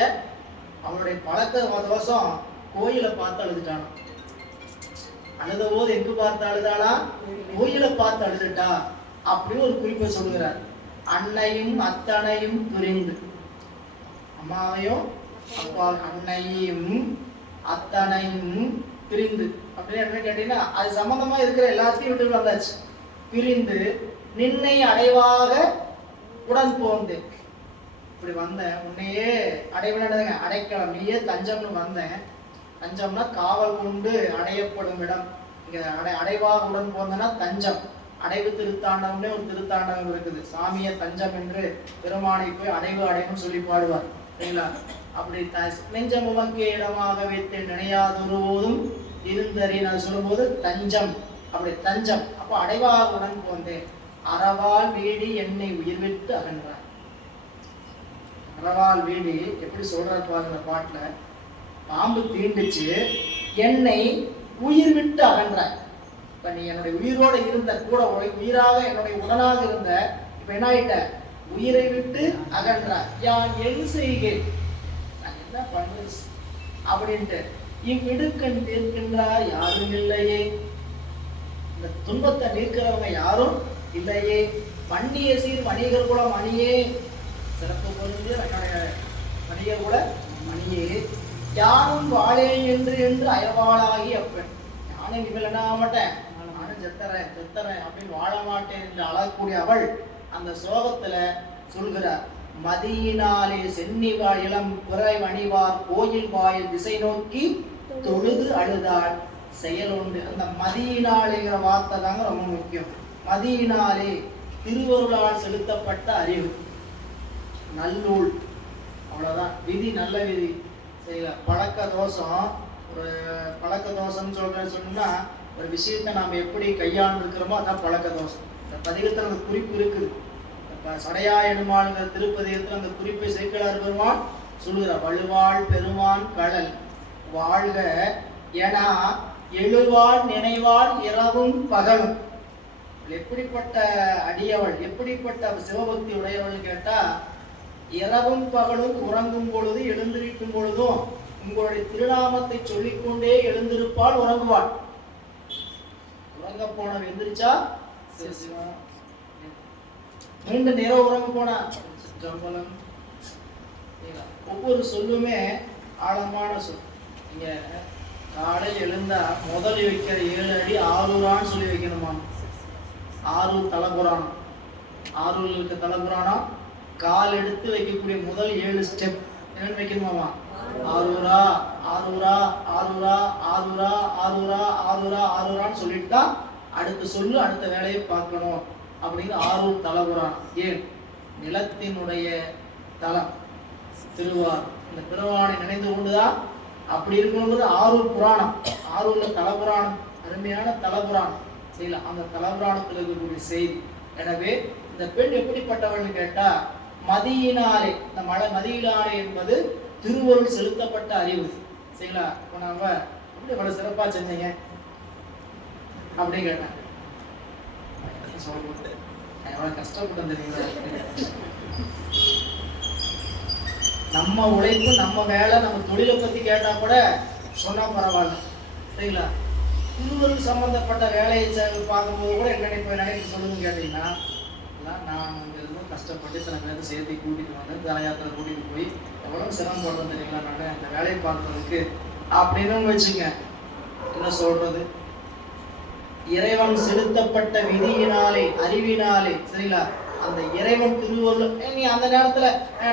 அவனுடைய பழக்க தோஷம் கோயிலை பார்த்து அழுதுட்டானா. அழுத போது எங்கு பார்த்து அழுதாளா? கோயிலை பார்த்து அழுதுட்டா அப்படின்னு ஒரு குறிப்பை சொல்லுகிறார். அன்னையும் அத்தனையும் பிரிந்து, அம்மாவையும் அப்பா அன்னையும் அத்தனையும் பிரிந்து அப்படின்னு என்ன கேட்டீங்கன்னா அது சம்பந்தமா இருக்கிற எல்லாத்தையும் விட்டு வந்தாச்சு. பிரிந்து நின்னை அடைவாக உடன் போந்தேன். இப்படி வந்தேன், உன்னையே அடைவினதுங்க அடைக்கலாம், நீயே தஞ்சம்னு வந்தேன். தஞ்சம்னா காவல் கொண்டு அடையப்படும் இடம். இங்க அடைவாக உடன் போந்தேன்னா தஞ்சம். அடைவு திருத்தாண்டவம்னே ஒரு திருத்தாண்டவம் இருக்குது. சாமிய தஞ்சம் என்று பெருமானை போய் அடைவு அடைவுன்னு சொல்லி பாடுவார். சரிங்களா? அப்படி நெஞ்சம் உமக்கு இடமாக வைத்து நினையாதுருவோதும் இருந்தறின்னு அது சொல்லும்போது தஞ்சம். அப்படி தஞ்சம். அப்போ அடைவாக உடன் போந்தேன். அறவால் வீடி என்னை உயிர் விட்டு அகன்றார். அறவால் வீடி எப்படி சொல்றார் பாருங்க பாட்டுல. பாம்பு தீண்டுச்சு, என்னை உயிர் விட்டு அகன்றார். இப்ப நீ என்னுடைய உயிரோட இருந்த, கூட உயிராக என்னுடைய உடனாக இருந்த, இப்ப என்ன ஆயிட்ட? உயிரை விட்டு அகன்றார். யான் என் செய்கேன், நான் என்ன பண்றது அப்படின்ட்டு இவ்விடுக்கண் தீர்க்கின்றார் யாரும் இல்லையே, இந்த துன்பத்தை நீக்கிறவங்க யாரும் இல்லையே. மன்னிய சீர் வணிகர் குல மணியே, சிறப்பு பொருந்திய என்னுடைய வணிகர் குல மணியே, யாரும் வாழேன் என்று என்று அயவாளாகி அப்பன். நானும் இவள் என்ன ஆக மாட்டேன், நானும் செத்தறேன் செத்தறேன் அப்படின்னு வாழ மாட்டேன் என்று அழக்கூடிய அவள் அந்த சோகத்துல சொல்கிறார், மதியினாலே சென்னிவாள் இளம் பிறை அணிவார் கோயில் வாயில் திசை நோக்கி தொழுது அழுதாள் செயல் உண்டு. அந்த மதியினாலேங்கிற வார்த்தை தாங்க ரொம்ப முக்கியம். மதியினாலே திருவருளால் செலுத்தப்பட்ட அறிவு, நல்லூல், அவ்வளவுதான். விதி நல்ல விதி சரிங்களா. பழக்க தோஷம், ஒரு பழக்க தோஷம்னு சொன்னோம்னா ஒரு விஷயத்தை நாம் எப்படி கையாண்டு இருக்கிறோமோ அதான் பழக்க தோஷம். இந்த பதிகத்தில் அந்த குறிப்பு இருக்குது. சடையா எனுமானுங்கிற திருப்பதிகத்தில் அந்த குறிப்பை சேக்கிழார் பெருமான் சொல்கிறார், வலுவாள் பெருமான் கடல் வாழ்க என எழுவாள் நினைவாள் இரவும் பகலும். எப்படிப்பட்ட அடியவள், எப்படிப்பட்ட சிவபக்தி உடையவள் கேட்டா, இரவும் பகலும் உறங்கும் பொழுது எழுந்திருக்கும் பொழுதும் உங்களுடைய திருநாமத்தை சொல்லிக்கொண்டே எழுந்திருப்பாள், உறங்குவாள். உறங்க போன எந்திரிச்சா மீண்டும் நேரம் உறங்க போனா ஜம்பலம். ஒவ்வொரு சொல்லுமே ஆழமான சொல். நீங்க காலையில் எழுந்தா முதல் வைக்கிற 7 அடி ஆரூரான்னு சொல்லி வைக்கணுமா. ஆரூர் தலபுராணம், ஆரூர் இருக்க தலபுராணம் கால் எடுத்து வைக்கக்கூடிய முதல் 7 ஸ்டெப் என்னன்னு வைக்கணுமாமா. ஆரூரா ஆரூரா ஆரூரா ஆரூரா ஆரூரா ஆரூரா ஆரூரான்னு சொல்லிட்டு தான் அடுத்த சொல்லு அடுத்த வேலையை பார்க்கணும் அப்படின்னு ஆரூர் தலபுராணம். ஏன்? நிலத்தினுடைய தலம் திருவார், இந்த திருவானை நினைந்து கொண்டுதான் அப்படி இருக்கணுங்கிறது ஆரூர் புராணம். ஆரூர்ல தலபுராணம், அருமையான தலபுராணம் சரிங்களா. அந்த தலபுராணத்தில் இருக்கக்கூடிய செய்தி. எனவே இந்த பெண் எப்படிப்பட்டவள்னு கேட்டா, மதியினாலே, இந்த மதியினாலே என்பது திருவருள் செலுத்தப்பட்ட அறிவு சரிங்களா. இப்போ நாம எப்படி இவ்வளவு சிறப்பா செஞ்சீங்க அப்படின்னு கேட்டேன். எவ்வளவு கஷ்டப்பட்டு தெரியுங்களா. நம்ம உழைப்பு, நம்ம வேலை, நம்ம தொழிலை பத்தி கேட்டா கூட சொன்னா பரவாயில்ல சரிங்களா. திருவருள் சம்பந்தப்பட்ட வேலையை பார்க்கும்போது கூட என்ன நினைப்பு சொல்லுன்னு கேட்டீங்கன்னா, நான் அங்கே இருந்தும் கஷ்டப்பட்டு சில பேருக்கு சேர்த்து கூட்டிட்டு வந்து தலயாத்திரை கூட்டிட்டு போய் எவ்வளவு சிரமப்படுறோம் தெரியுங்களா. நான் அந்த வேலையை பார்க்கறதுக்கு அப்படின்னு வச்சுங்க. என்ன சொல்றது, இறைவன் செலுத்தப்பட்ட விதியினாலே அறிவினாலே சரிங்களா. அந்த இறைவன் திருவருள் நீ அந்த நேரத்துல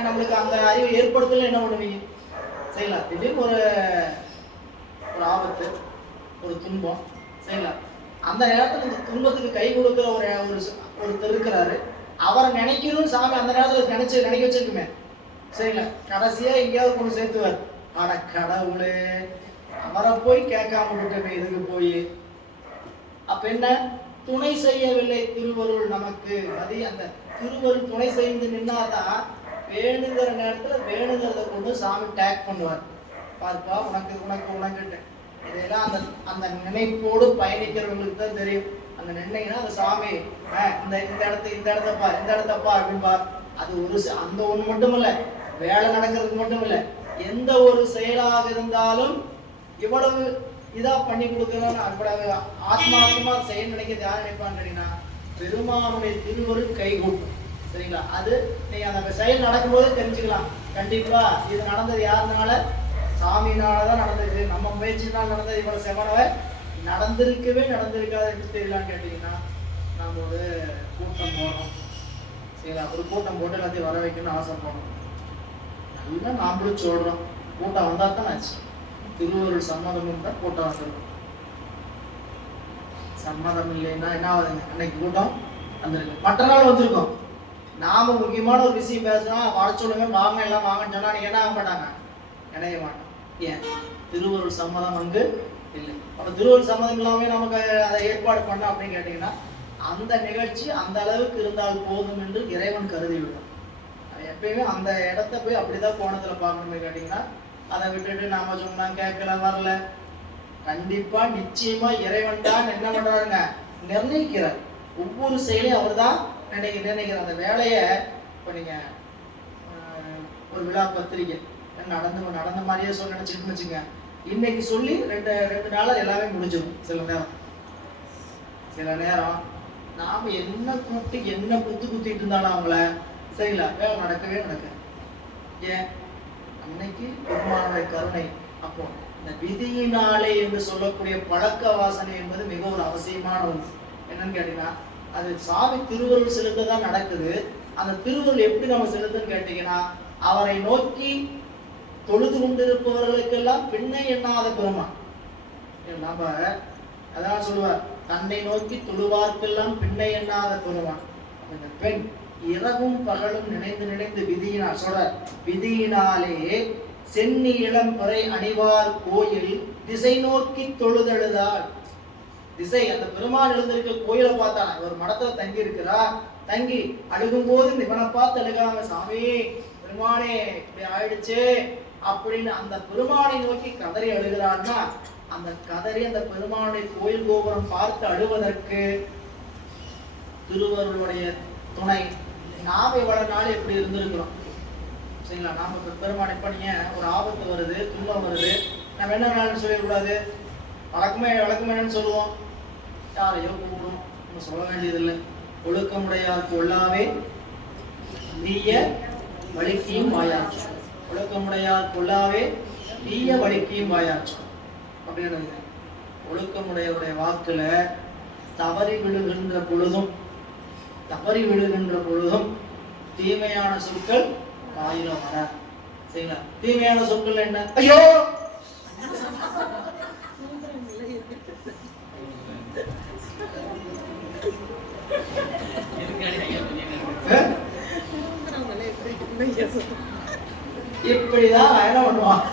நம்மளுக்கு அந்த அறிவை ஏற்படுத்தல என்ன பண்ணுவீங்க சரிங்களா. திடீர்னு ஒரு ஆபத்து, ஒரு துன்பம் சரிங்களா. அந்த நேரத்துல இந்த துன்பத்துக்கு கை கொடுக்குற ஒருத்தர் இருக்கிறாரு. அவரை நினைக்கணும் சாமி அந்த நேரத்துல நினைக்க வச்சிருக்குமே சரிங்களா. கடைசியா எங்கேயாவது கொண்டு சேர்த்துவார். ஆட கடவுளே, அவரை போய் கேட்காம விட்டுமே இதுக்கு போய். அப்ப என்ன, துணை செய்யவில்லை திருவருள் நமக்கு. அது அந்த திருவருள் துணை செய்து நின்னாதான் வேணுங்கிற நேரத்துல வேணுங்கிறத கொண்டு சாமி டேக் பண்ணுவார். பார்ப்பா உனக்கு உனக்கு உனக்கு இதெல்லாம் அந்த அந்த நினைப்போடு பயணிக்கிறவங்களுக்கு தான் தெரியும். அந்த நினைனா அந்த சாமி இந்த இடத்தப்பா இந்த இடத்தப்பா அப்படின்னு பார். அது ஒரு அந்த ஒண்ணு மட்டும் இல்ல, வேலை நடக்கிறதுக்கு மட்டும் இல்ல, எந்த ஒரு செயலாக இருந்தாலும் இவ்வளவு இதா பண்ணி கொடுக்கணும்னு அவ்வளவு ஆத்மாத்மா செயல் நினைக்கிறது யார் நினைப்பான்னு கேட்டீங்கன்னா, பெருமானுடைய திருவருள் கை கூட்டும் சரிங்களா. அது நீங்க அந்த செயல் நடக்கும்போது தெரிஞ்சுக்கலாம். கண்டிப்பா இது நடந்தது யாருனால, சாமியினாலதான் நடந்தது. நம்ம முயற்சினால் நடந்தது. இவ்வளவு செவனவை நடந்திருக்காது என்று தெரியலான்னு கேட்டீங்கன்னா, நம்ம ஒரு கூட்டம் போடுறோம் சரிங்களா. ஒரு கூட்டம் போட்டு எல்லாத்தையும் வர வைக்கணும்னு ஆசைப்படுறோம். நல்லா நாமளும் சொல்றோம், கூட்டம் வந்தா தான் ஆச்சு. திருவருள் சம்மதம் இருந்தால் கூட்டம் வந்துடும். சம்மதம் இல்லைன்னா என்ன ஆகுதுங்க, அன்னைக்கு கூட்டம் வந்திருக்கு, மற்ற நாள் வந்திருக்கோம். நாம முக்கியமான ஒரு விஷயம் பேசினா வர சொல்லுங்க வாங்க எல்லாம் வாங்கன்னு சொன்னா நீங்க என்ன ஆக மாட்டாங்க, இணைய மாட்டோம். ஏன்? திருவருள் சம்மதம் அங்கு இல்லை. அப்ப திருவருள் சம்மதம் இல்லாம நமக்கு அதை ஏற்பாடு பண்ண அப்படின்னு கேட்டீங்கன்னா, அந்த நிகழ்ச்சி அந்த அளவுக்கு இருந்தால் போதும் என்று இறைவன் கருதி விடும். எப்பயுமே அந்த இடத்த போய் அப்படிதான் கோணத்துல பார்க்கணும்னு கேட்டீங்கன்னா, அதை விட்டுட்டு நாம சொன்னா கேட்கல வரல, கண்டிப்பா நிச்சயமா இறைவன் தான் என்ன பண்றாருங்க, நிர்ணயிக்கிறார். ஒவ்வொரு செயலையும் அவர் தான் நிர்ணயிக்கிறார். அந்த வேலையை இப்போ நீங்க ஒரு விழா பத்திரிக்கை நடந்த மாதிரியே சொல்ல நினைச்சிட்டு வச்சுங்க, இன்னைக்கு சொல்லி ரெண்டு நாள் எல்லாமே முடிஞ்சிடும். சில நேரம் நாம என்ன கூப்பிட்டு என்ன குத்திட்டு இருந்தாலும் அவங்கள சரிங்களா வேலை நடக்கவே நடக்காது. ஏன்? அன்னைக்கு பெருமானுடைய கருணை. அப்போ இந்த விதியினாலே என்று சொல்லக்கூடிய பழக்க வாசனை என்பது மிக ஒரு அவசியமான ஒன்று. என்னன்னு கேட்டீங்கன்னா, அது சாமி திருவருள் செலுத்த தான் நடக்குது. அந்த திருவருள் எப்படி நம்ம செலுத்துன்னு கேட்டீங்கன்னா, அவரை நோக்கி தொழுது கொண்டிருப்பவர்களுக்கெல்லாம் பின்னை எண்ணாத பெருமான். நம்ம அதான் சொல்லுவார், தன்னை நோக்கி தொழுவார்க்கெல்லாம் பின்னை எண்ணாத பெருமான். அந்த பெண் இரவும் பகலும் நினைந்து நினைந்து விதியினால் சொல்ற, விதியினாலே சென்னி இளம்பறை அணிவார் கோயில் திசை நோக்கி தொழுதழுதாள். திசை அந்த பெருமான் எழுந்திருக்க கோயிலை பார்த்தான, ஒரு மடத்துல தங்கி இருக்கிறா, தங்கி அழுகும் போது இவனை பார்த்து அழுகாங்க, சாமி பெருமானே இப்படி ஆயிடுச்சு அப்படின்னு அந்த பெருமானை நோக்கி கதறி அழுகிறான்னா, அந்த கதறி அந்த பெருமானுடைய கோயில் கோபுரம் பார்த்து அழுவதற்கு திருவருளுடைய துணை. நாம இவ்வளவு நாள் எப்படி இருந்திருக்கிறோம் சரிங்களா? நாம பெருமானை பண்ணிய ஒரு ஆபத்து வருது, துன்பம் வருது, நம்ம என்ன நாள்னு சொல்லிடக்கூடாது, வழக்கமே என்னன்னு சொல்லுவோம், யாரையோ கூப்பிடும், நம்ம சொல்ல வேண்டியதில்லை. ஒழுக்கமுடையாருக்கு ஒல்லாவே தீய வலிக்கையும் வாயாற்றும், ஒழுக்கமுடையாருக்கு ஒல்லாவே தீய வலிக்கையும் வாயாற்றும் அப்படின்னு. ஒழுக்கமுடையவருடைய வாக்குல தவறி விழுகின்ற பொழுதும் தீமையான சொற்கள் வாயில வர சரிங்களா? தீமையான சொற்கள் என்ன? ஐயோ இப்படிதான் என்ன பண்ணுவான்,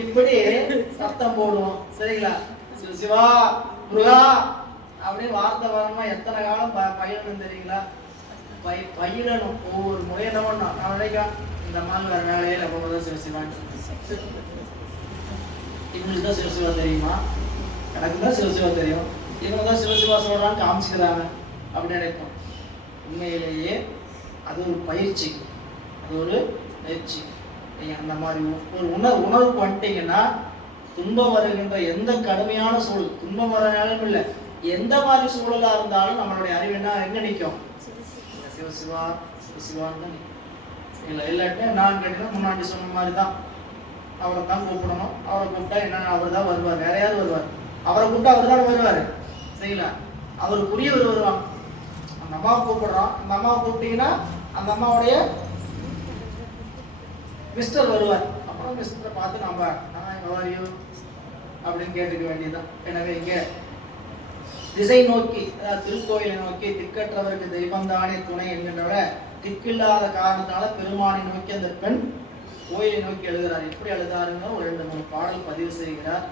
இப்படி சத்தம் போடுவோம் சரிங்களா? சிவா முருகா அப்படின்னு வார்த்தை வரணும்னா எத்தனை காலம் பயிலணும் தெரியுங்களா? பயிலணும். ஒவ்வொரு முறையும் என்ன பண்ணணும், நான் நினைக்கிறேன் இந்த மாதிரி வேற வேலையில போனதான் சிவசிவான், இவங்களுக்கு தான் சிவசிவா தெரியுமா, எனக்கு தான் சிவசிவா தெரியும், இவங்க தான் சிவசிவா சொல்றான்னு காமிச்சுக்கிறாங்க அப்படின்னு நினைப்போம். உண்மையிலேயே அது ஒரு பயிற்சி, அது ஒரு பயிற்சி. அந்த மாதிரி ஒரு உணர்வுக்கு வந்துட்டீங்கன்னா, துன்பம் வருகின்ற எந்த கடுமையான சூழல், துன்பம் வர நேரம் இல்லை, எந்த மாதிரி சூழலா இருந்தாலும் நம்மளுடைய அறிவு என்ன எங்க நிற்கும், சிவசிவா சிவசிவான்னு இல்லை. இல்லாட்டி நான் கேட்டீங்கன்னா முன்னாடி சொன்ன மாதிரி தான், அவரை தான் கூப்பிடணும். அவரை கூப்பிட்டா என்னன்னா அவர் தான் வருவார், வேற யாரும் வருவார், அவரை கூப்பிட்டா அவர் தான் வருவார் சரிங்களா? அவருக்குரியவர் வருவாங்க. அந்த அம்மாவை கூப்பிடுறோம், அந்த அம்மாவை கூப்பிட்டீங்கன்னா அந்த அம்மாவுடைய மிஸ்டர் வருவார். அப்புறம் மிஸ்டரை பார்த்து நம்ம எவ்வளோ அப்படின்னு கேட்டுக்க வேண்டியதுதான். எனவே இங்கே திசை நோக்கி, திருக்கோயிலை நோக்கி, திக்கற்றவருக்கு தெய்வந்தானே துணை என்கின்றவரை திக்கில்லாத காரணத்தால பெருமானை நோக்கி அந்த பெண் கோயிலை நோக்கி எழுதுகிறார். எப்படி எழுதாருங்க ஒரு 2-3 பாடல் பதிவு செய்கிறார்.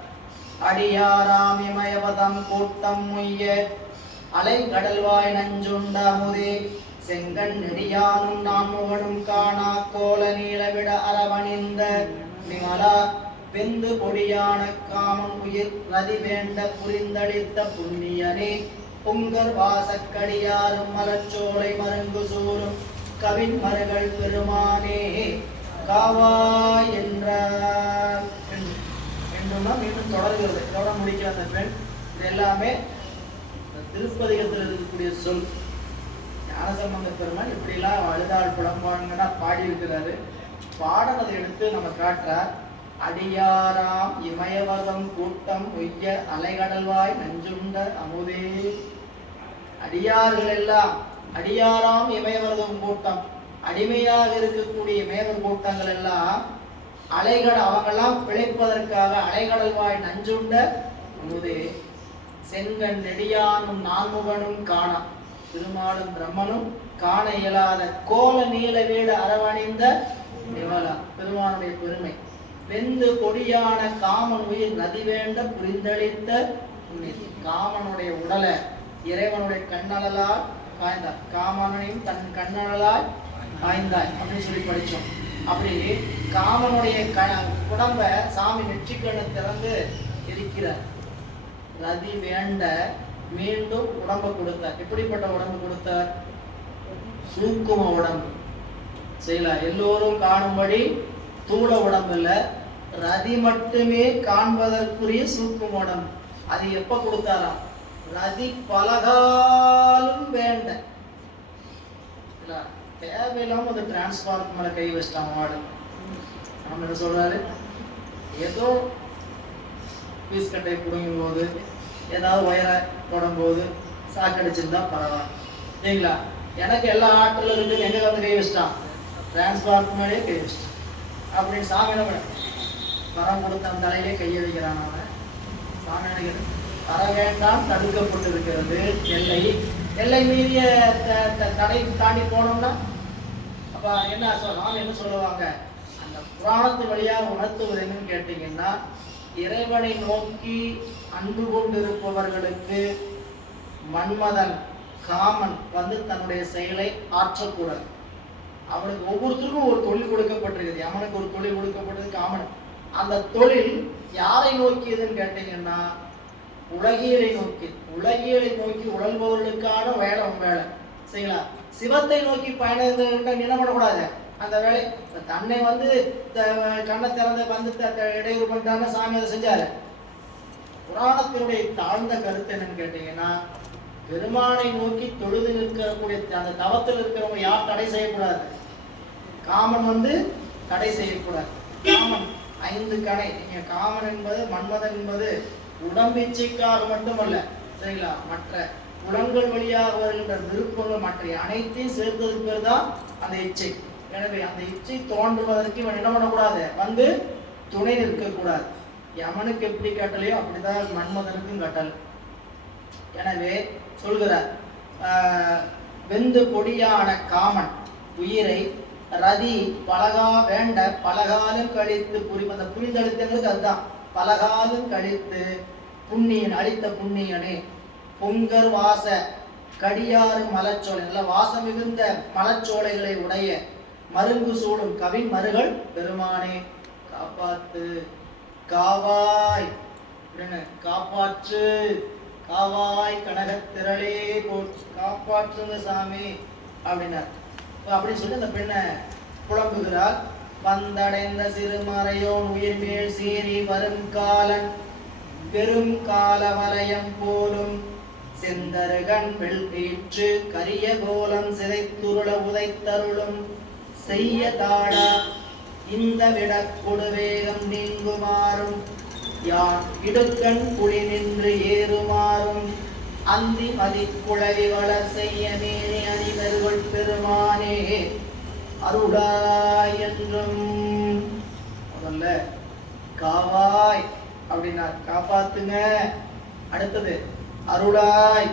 அடியாராம் இமயவதம் கூட்டம் முய்ய அலை கடல்வாய் நஞ்சுண்ட அமுதே செங்கண் நெடியானும் நான் முகனும் காணா கோல நீளவிட அரவணிந்த நிமலா வெந்து பொடியான காமன் உயிர் ரதி வேண்ட புரிந்தளித்த புண்ணியனே பொங்கர் வாசக்கடியாரும் மலச்சோலை மருங்கு சூரும் கவின் மருகள் பெருமானே காவாய் என்றார் என்றும் மீண்டும் தொடர்கிறது. இதோட முடிக்கிற அந்த பெண். இது எல்லாமே திருப்பதிகத்தில் இருக்கக்கூடிய சொல். ஞானசம்பந்த பெருமான் இப்படிலாம் அழுதாள் புலம்பாங்கன்னா பாடி இருக்கிறாரு. பாடலை எடுத்து நம்ம காட்டுறார். அடியாராம் இமயவதம் கூட்டம் உய்ய அலைகடல்வாய் நஞ்சுண்ட அமுதே. அடியார்கள் எல்லாம், அடியாராம் இமயவரதம் கூட்டம், அடிமையாக இருக்கக்கூடிய இமயவர் கூட்டங்கள் எல்லாம் அவங்கெல்லாம் பிழைப்பதற்காக அலைகடல்வாய் நஞ்சுண்ட அமுதே செங்கண் நெடியானும் நான்முகனும் காணா, திருமாலும் பிரம்மனும் காண இயலாத கோல நீல வீடு அரவணிந்த நிமலா, பெருமானுடைய பெருமை. வெந்து கொடியான காமன் உயிர் நதி வேண்ட புரிந்தளித்த காமனுடைய உடலை இறைவனுடைய கண்ணழலால் காய்ந்தார். காமனையும் தன் கண்ணழலால் காய்ந்தாய் அப்படின்னு சொல்லி படித்தோம். அப்படி காமனுடைய உடம்ப சாமி நெற்றிக்கண்ணை திறந்து இருக்கிறார். ரதி வேண்ட மீண்டும் உடம்பை கொடுத்தார். எப்படிப்பட்ட உடம்பு கொடுத்தார்? சூக்கும உடம்பு செய்யலாம். எல்லோரும் காணும்படி தூள உடம்பு இல்ல, ரதி மட்டுமே காண்பதற்குரிய சூக்கும உடம்பு. அது எப்ப கொடுத்தாராம்? ரதி பலகாலும் வேண்ட. தேவையில்லாம அந்த டிரான்ஸ்பார்மர் மேல கை வச்சிட்டாங்க மாடு. நம்ம என்ன சொல்றாரு, ஏதோ பீஸ் கட்டை பிடுங்கும் போது ஏதாவது ஒயரை போடும்போது சாக்கடிச்சிருந்தா பரவாயில்ல இல்லைங்களா. எனக்கு எல்லா ஆற்றலும் இருக்கு, எங்க வந்து கை வச்சிட்டான், டிரான்ஸ்பார்ட் முன்னாடியே கை வச்சிட்டான் அப்படின்னு சாமி என்ன பண்ண வரம் கொடுத்த அந்த தலையிலே கையை வைக்கிறான். அவன் சாமி நினைக்கிறது வர வேண்டாம், தடுக்கப்பட்டிருக்கிறது. எல்லை மீறிய தடை தாண்டி போனோம்னா அப்ப என்ன சாமி என்ன சொல்லுவாங்க, அந்த புராணத்து வழியாக உணர்த்துவது என்னன்னு கேட்டீங்கன்னா, இறைவனை நோக்கி அன்பு கொண்டிருப்பவர்களுக்கு மன்மதன் காமன் வந்து தன்னுடைய செயலை ஆற்றக்கூடாது. அவனுக்கு ஒவ்வொருத்தருக்கும் ஒரு தொழில் கொடுக்கப்பட்டிருக்குது. அவனுக்கு ஒரு தொழில் கொடுக்கப்பட்டது காமன். அந்த தொழில் யாரை நோக்கியதுன்னு கேட்டீங்கன்னா, உலகியலை நோக்கி. உலகியலை நோக்கி உழல்பவர்களுக்கான வேலை வேலை சரிங்களா. சிவத்தை நோக்கி பயணம் என்ன பண்ணக்கூடாது, அந்த வேலை தன்னை வந்து கண்ணை திறந்த வந்து இடையூறு பண்ணிட்டாங்க சாமி அதை செஞ்சாரு. புராணத்தினுடைய தாழ்ந்த கருத்து என்னன்னு கேட்டீங்கன்னா, பெருமானை நோக்கி தொழுது நிற்கக்கூடிய அந்த தவத்தில் இருக்கிறவங்க யார் தடை செய்யக்கூடாது, காமன் வந்து தடை செய்யக்கூடாது. காமன் 5 கணை. நீங்க காமன் என்பது மன்மதன் என்பது உடம்பிச்சைக்காக மட்டுமல்ல சரிங்களா, மற்ற புலன்கள் வழியாக வருகின்ற விருப்பங்கள் மற்ற அனைத்தையும் சேர்த்ததுக்கு பேர் தான் அந்த இச்சை. எனவே அந்த இச்சை தோன்றுவதற்கு இவன் என்ன பண்ணக்கூடாது, வந்து துணை நிற்கக்கூடாது. யமனுக்கு எப்படி கட்டளையோ அப்படிதான் மன்மதனுக்கும் கட்டளை. எனவே சொல்கிறார், வெந்து பொடியான காமன் உயிரை ரதி பலகா வேண்ட பலகாலம் கழித்து அந்த புரிந்தளித்தங்களுக்கு அதுதான் பலகாலம் கழித்து புண்ணியன் அளித்த புண்ணியனே பொங்கர் வாச கடியாறு மலச்சோலை, நல்ல வாசம் மிகுந்த மலச்சோலைகளை உடைய மருங்கு சூடும் கவின் மருகள் பெருமானே காப்பாத்து காவாய் அப்படின்னு காப்பாற்று, காவாய் கனகத்திரளே போற்று, காப்பாற்றுங்க சாமி அப்படின்னார். அப்படின்னு சொல்லி அந்த பெண்ணை புலம்புகிறார். வந்தடைந்த சிறுமறையோன் உயிர்மேல் சீறி வரும் காலன் பெரும் கால வலயம் போலும் செந்தருகன் வெள்கீற்று கரிய கோலம் சிதைத்துருள உதைத்தருளும் செய்ய தாடா இந்த விட கொடுவேகம் நீங்குமாறும் யான் இடுக்கண் புலி நின்று ஏறுமாறும் அந்தி மதி குழவி வளர் செய்ய மேனி அணிதர்கள் பெருமானே அருளாய் என்றும். முதல்ல காவாய் அப்படின்னா காப்பாத்துங்க. அடுத்தது அருளாய்.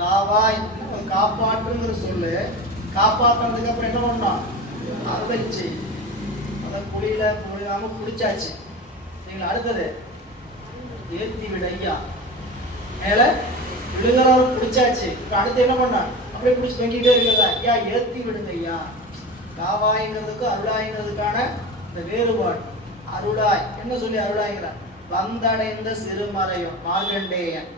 காவாய் காப்பாற்றுங்கிற சொல்லு, காப்பாற்றுறதுக்கு அப்புறம் என்ன பண்ணோம், அருளைச்சு அத குழியில முழுகாம குடிச்சாச்சு சரிங்களா. அடுத்தது ஏத்தி விட ஐயா, மேல விழுகிறவர் குடிச்சாச்சு. இப்ப அடுத்து என்ன பண்ணா, அப்படியே குடிச்சு தொங்கிட்டே இருக்கிறதா, ஐயா ஏத்தி விடுங்க ஐயா. காவாய்ங்கிறதுக்கு அருளாய்ங்கிறதுக்கான இந்த வேறுபாடு. அருளாய் என்ன சொல்லி அருளாய்ங்கிற, வந்தடைந்த சிறுமறையும் மார்கண்டேயன்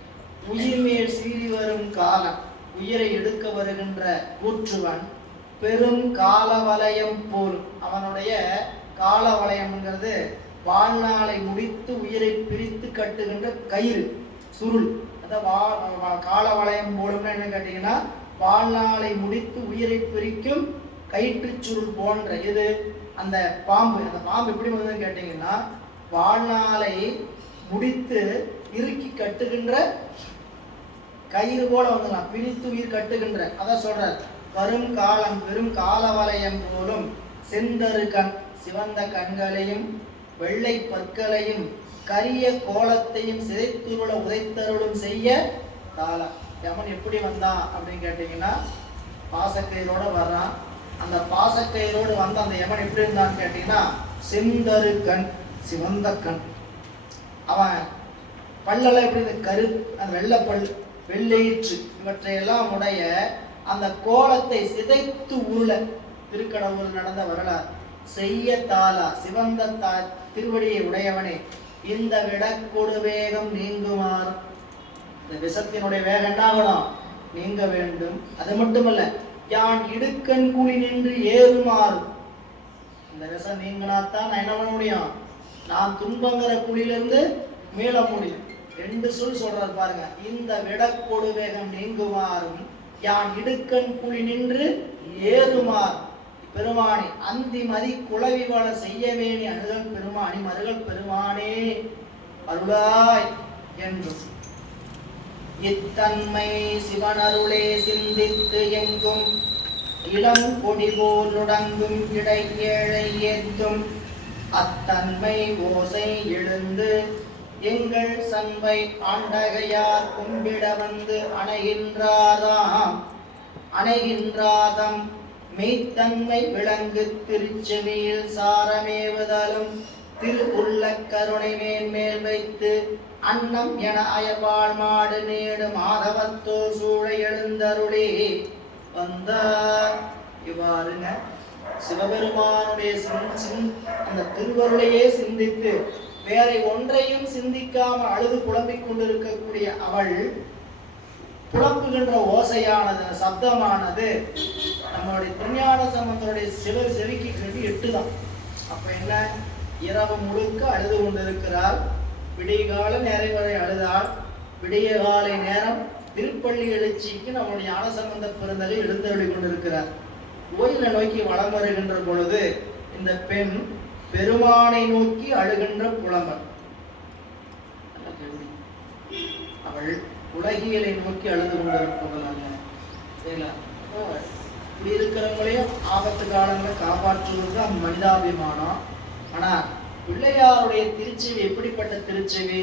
உயிர் மேல் சீறி வரும் காலம், உயிரை எடுக்க வருகின்ற கூற்றுவன் பெரும் கால வலயம் போல். அவனுடைய கால வலயம்ங்கிறது வாழ்நாளை முடித்து உயிரை பிரித்து கட்டுகின்ற கயிறு சுருள். அதான் கால வலயம் போலும்னா என்ன கேட்டீங்கன்னா, வாழ்நாளை முடித்து உயிரை பிரிக்கும் கயிற்று சுருள் போன்ற இது அந்த பாம்பு. அந்த பாம்பு எப்படி வந்ததுன்னு கேட்டீங்கன்னா, வாழ்நாளை முடித்து இறுக்கி கட்டுகின்ற கயிறு போல வந்துடலாம், பிரித்து உயிர் கட்டுகின்ற. அதான் சொல்றார், வரும் காலம் பெரும் கால வலயம் போலும் செந்தரு கண் சிவந்த கண்களையும் வெள்ளை பற்களையும் கரிய கோலத்தையும் சிதைத்துருள உதைத்தருளும் செய்ய காலம். யமன் எப்படி வந்தான் அப்படின்னு கேட்டீங்கன்னா, பாசக்கயிறோட வர்றான். அந்த பாசக்கயிறோடு வந்த அந்த யமன் எப்படி இருந்தான்னு கேட்டீங்கன்னா, செந்தரு கண் சிவந்த கண். அவன் பல்லெல்லாம் எப்படி கரு அந்த வெள்ளைப்பல் வெள்ளையிற்று இவற்றையெல்லாம் உடைய அந்த கோலத்தை சிதைத்து உருள திருக்கடவுள் நடந்த வரலாறு செய்ய தாளா சிவந்த திருவடியை உடையவனே இந்த விடக்கொடு வேகம் நீங்குமாறு. இந்த விஷத்தினுடைய வேகம் என்ன ஆகணும், நீங்க வேண்டும். அது மட்டுமல்ல, யான் இடுக்கண் குழி நின்று ஏறுமாறு. இந்த விஷம் நீங்கினாத்தான் நான் என்ன பண்ண முடியும், நான் துன்பங்கிற குழியிலிருந்து மீள முடியும். 2 சொல் சொல்றாரு பாருங்க, இந்த விடக்கொடு வேகம் நீங்குமாறும் யான் இடுக்கண் குழி நின்று ஏறுமாறு. பெருமானே அந்தி மதி குளவி வள செய்யவேணி அணுகல் பெருமானி மருகல் பெருமானே அருளாய் என்றும் இத்தன்மை சிவனருளே சிந்தித்து எங்கும் இளம் கொடி போல் நுடங்கும் இடை ஏழை ஏத்தும் அத்தன்மை ஓசை எழுந்து எங்கள் சண்பை ஆண்டகையார் கும்பிட வந்து அணைகின்றாதம் மெய்த்தன்மை விளங்கு திருச்செவியில் சாரமேவுதலும் திரு உள்ள கருணை மேன்மேல் வைத்து அன்னம் என அயர்வாழ் மாடு நேடு மாதவத்தோ சூழ எழுந்தருளே வந்தார். இவ்வாறுங்க சிவபெருமானுடைய அந்த திருவருளையே சிந்தித்து வேற ஒன்றையும் சிந்திக்காமல் அழுது புலம்பிக் கொண்டிருக்கக்கூடிய அவள் புலம்புகின்ற ஓசையானது சப்தமானது நம்மளுடைய திருஞான சம்பந்தருடைய செவிக்கு செவி 8 தான். அப்ப என்ன, இரவு முழுக்க அழுது கொண்டிருக்கிறார். விடிய கால நேரம் வரை அழுதாள். விடிய காலை நேரம் திருப்பள்ளி எழுச்சிக்கு நம்முடைய ஞானசம்பந்த பெருந்தகை எழுந்தருளி கொண்டிருக்கிறார். கோயிலை நோக்கி வலம் வருகின்ற பொழுது இந்த பெண் பெருமானை நோக்கி அழுகின்ற புலம்பல். அவள் உலகியலை நோக்கி அழுது கொண்டிருப்பவள் அல்ல. சரிங்களா? இப்படி இருக்கிறவங்களையும் ஆபத்து காலங்களை காப்பாற்றுவது அந்த மனிதாபிமானம். ஆனா பிள்ளையாருடைய திருச்செவி எப்படிப்பட்ட திருச்செவி?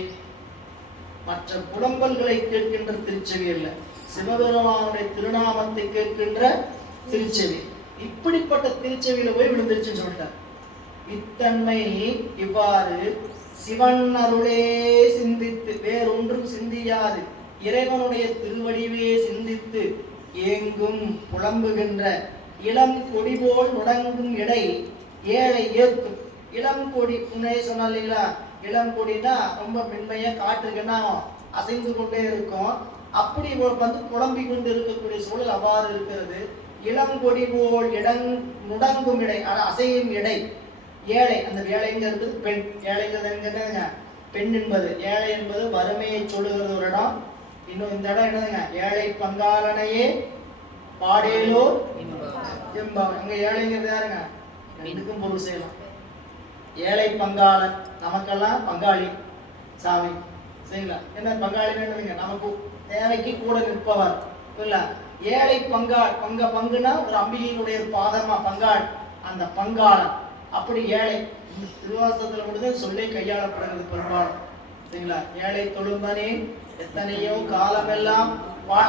மற்ற புலம்பல்களை கேட்கின்ற திருச்செவி அல்ல, சிவபெருமானுடைய திருநாமத்தை கேட்கின்ற திருச்செவி. இப்படிப்பட்ட திருச்செவியில போய் விழுந்துருச்சுன்னு சொல்லிட்டார். இத்தன்மை இவ்வாறு சிவன் அருளே சிந்தித்து வேறொன்றும் சிந்தியாது இறைவனுடைய திருவடிவே சிந்தித்து ஏங்கும் புலம்புகின்ற இளம் கொடி போல் நுடங்கும் இடை ஏழை ஏத்தும். இளம் கொடி முன்னே சொன்னாலீங்களா, இளம் கொடினா ரொம்ப மென்மையா காற்றுக்குன்னா அசைந்து கொண்டே இருக்கும். அப்படி வந்து புலம்பி கொண்டு இருக்கக்கூடிய சூழல் அவ்வாறு இருக்கிறது. இளம் கொடி போல் நுடங்கும் இடை, அசையும் இடை ஏழை. அந்த ஏழைங்கிறது பெண். ஏழைங்கிறது பெண் என்பது, ஏழை என்பது வறுமையை சொல்லுகிறது ஒரு இடம். இன்னும் இந்த இடம் என்னதுங்க, ஏழை பங்காளனையே பாடேலோ என்பவன். அங்க ஏழைங்கிறது யாருங்க, ரெண்டுக்கும் பொருள் செய்யலாம். ஏழை பங்காளன், நமக்கெல்லாம் பங்காளி சாமி. சரிங்களா? என்ன பங்காளி வேணுங்க, நமக்கு தேவைக்கு கூட நிற்பவர் இல்ல. ஏழை பங்காள், பங்குனா ஒரு அம்பிகையினுடைய பாதமா பங்காள், அந்த பங்காளன். அப்படி ஏழை திருவாசகத்துல முடிஞ்ச சொல்லை கையாளப்படுகிறது பெரும்பாலும். சரிங்களா? ஏழை தொழும்பனே எத்தனையோ காலமெல்லாம்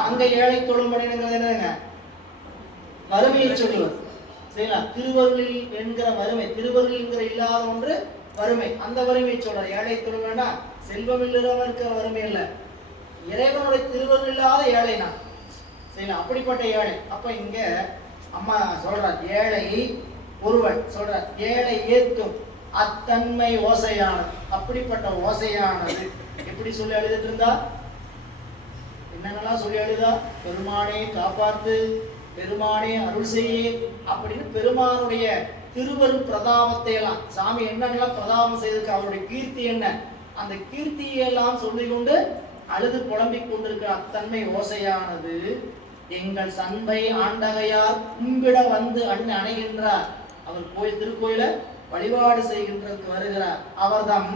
அங்க ஏழை தொழும்பனைங்கிறது என்னங்க, வறுமையை சொல்லுவது. சரிங்களா? திருவருளில் என்கிற வறுமை, திருவருள் என்கிற இல்லாத ஒன்று வறுமை, அந்த வறுமையை சொல்ற. ஏழை தொழும்பனா செல்வம் இல்லாம இருக்கிற வறுமை இல்லை, இறைவனுடைய திருவருள் இல்லாத ஏழைனா. சரிங்களா? அப்படிப்பட்ட ஏழை. அப்ப இங்க அம்மா சொல்றார், ஏழை ஒருவன் சொல்றார், ஏழை ஏத்தும் அத்தன்மை ஓசையானது. அப்படிப்பட்ட ஓசையானது எப்படி சொல்லி அழுதுட்டு இருந்தா, என்னென்னலாம் சொல்லி அழுதா, பெருமானே காப்பாத்து, பெருமானே அருள் செய்யே அப்படின்னு பெருமானுடைய திருவருள் பிரதாபத்தை எல்லாம், சாமி என்னென்னலாம் பிரதாபம் செய்திருக்கு, அவருடைய கீர்த்தி என்ன, அந்த கீர்த்தியெல்லாம் சொல்லிக் கொண்டு அழுது புலம்பிக் கொண்டிருக்கிற அத்தன்மை ஓசையானது எங்கள் சண்பை ஆண்டகையார் கும்பிட வந்து அணைகின்றார். அவர் கோயில் திருக்கோயில வழிபாடு செய்கின்றதுக்கு வருகிறார். அவர்தம்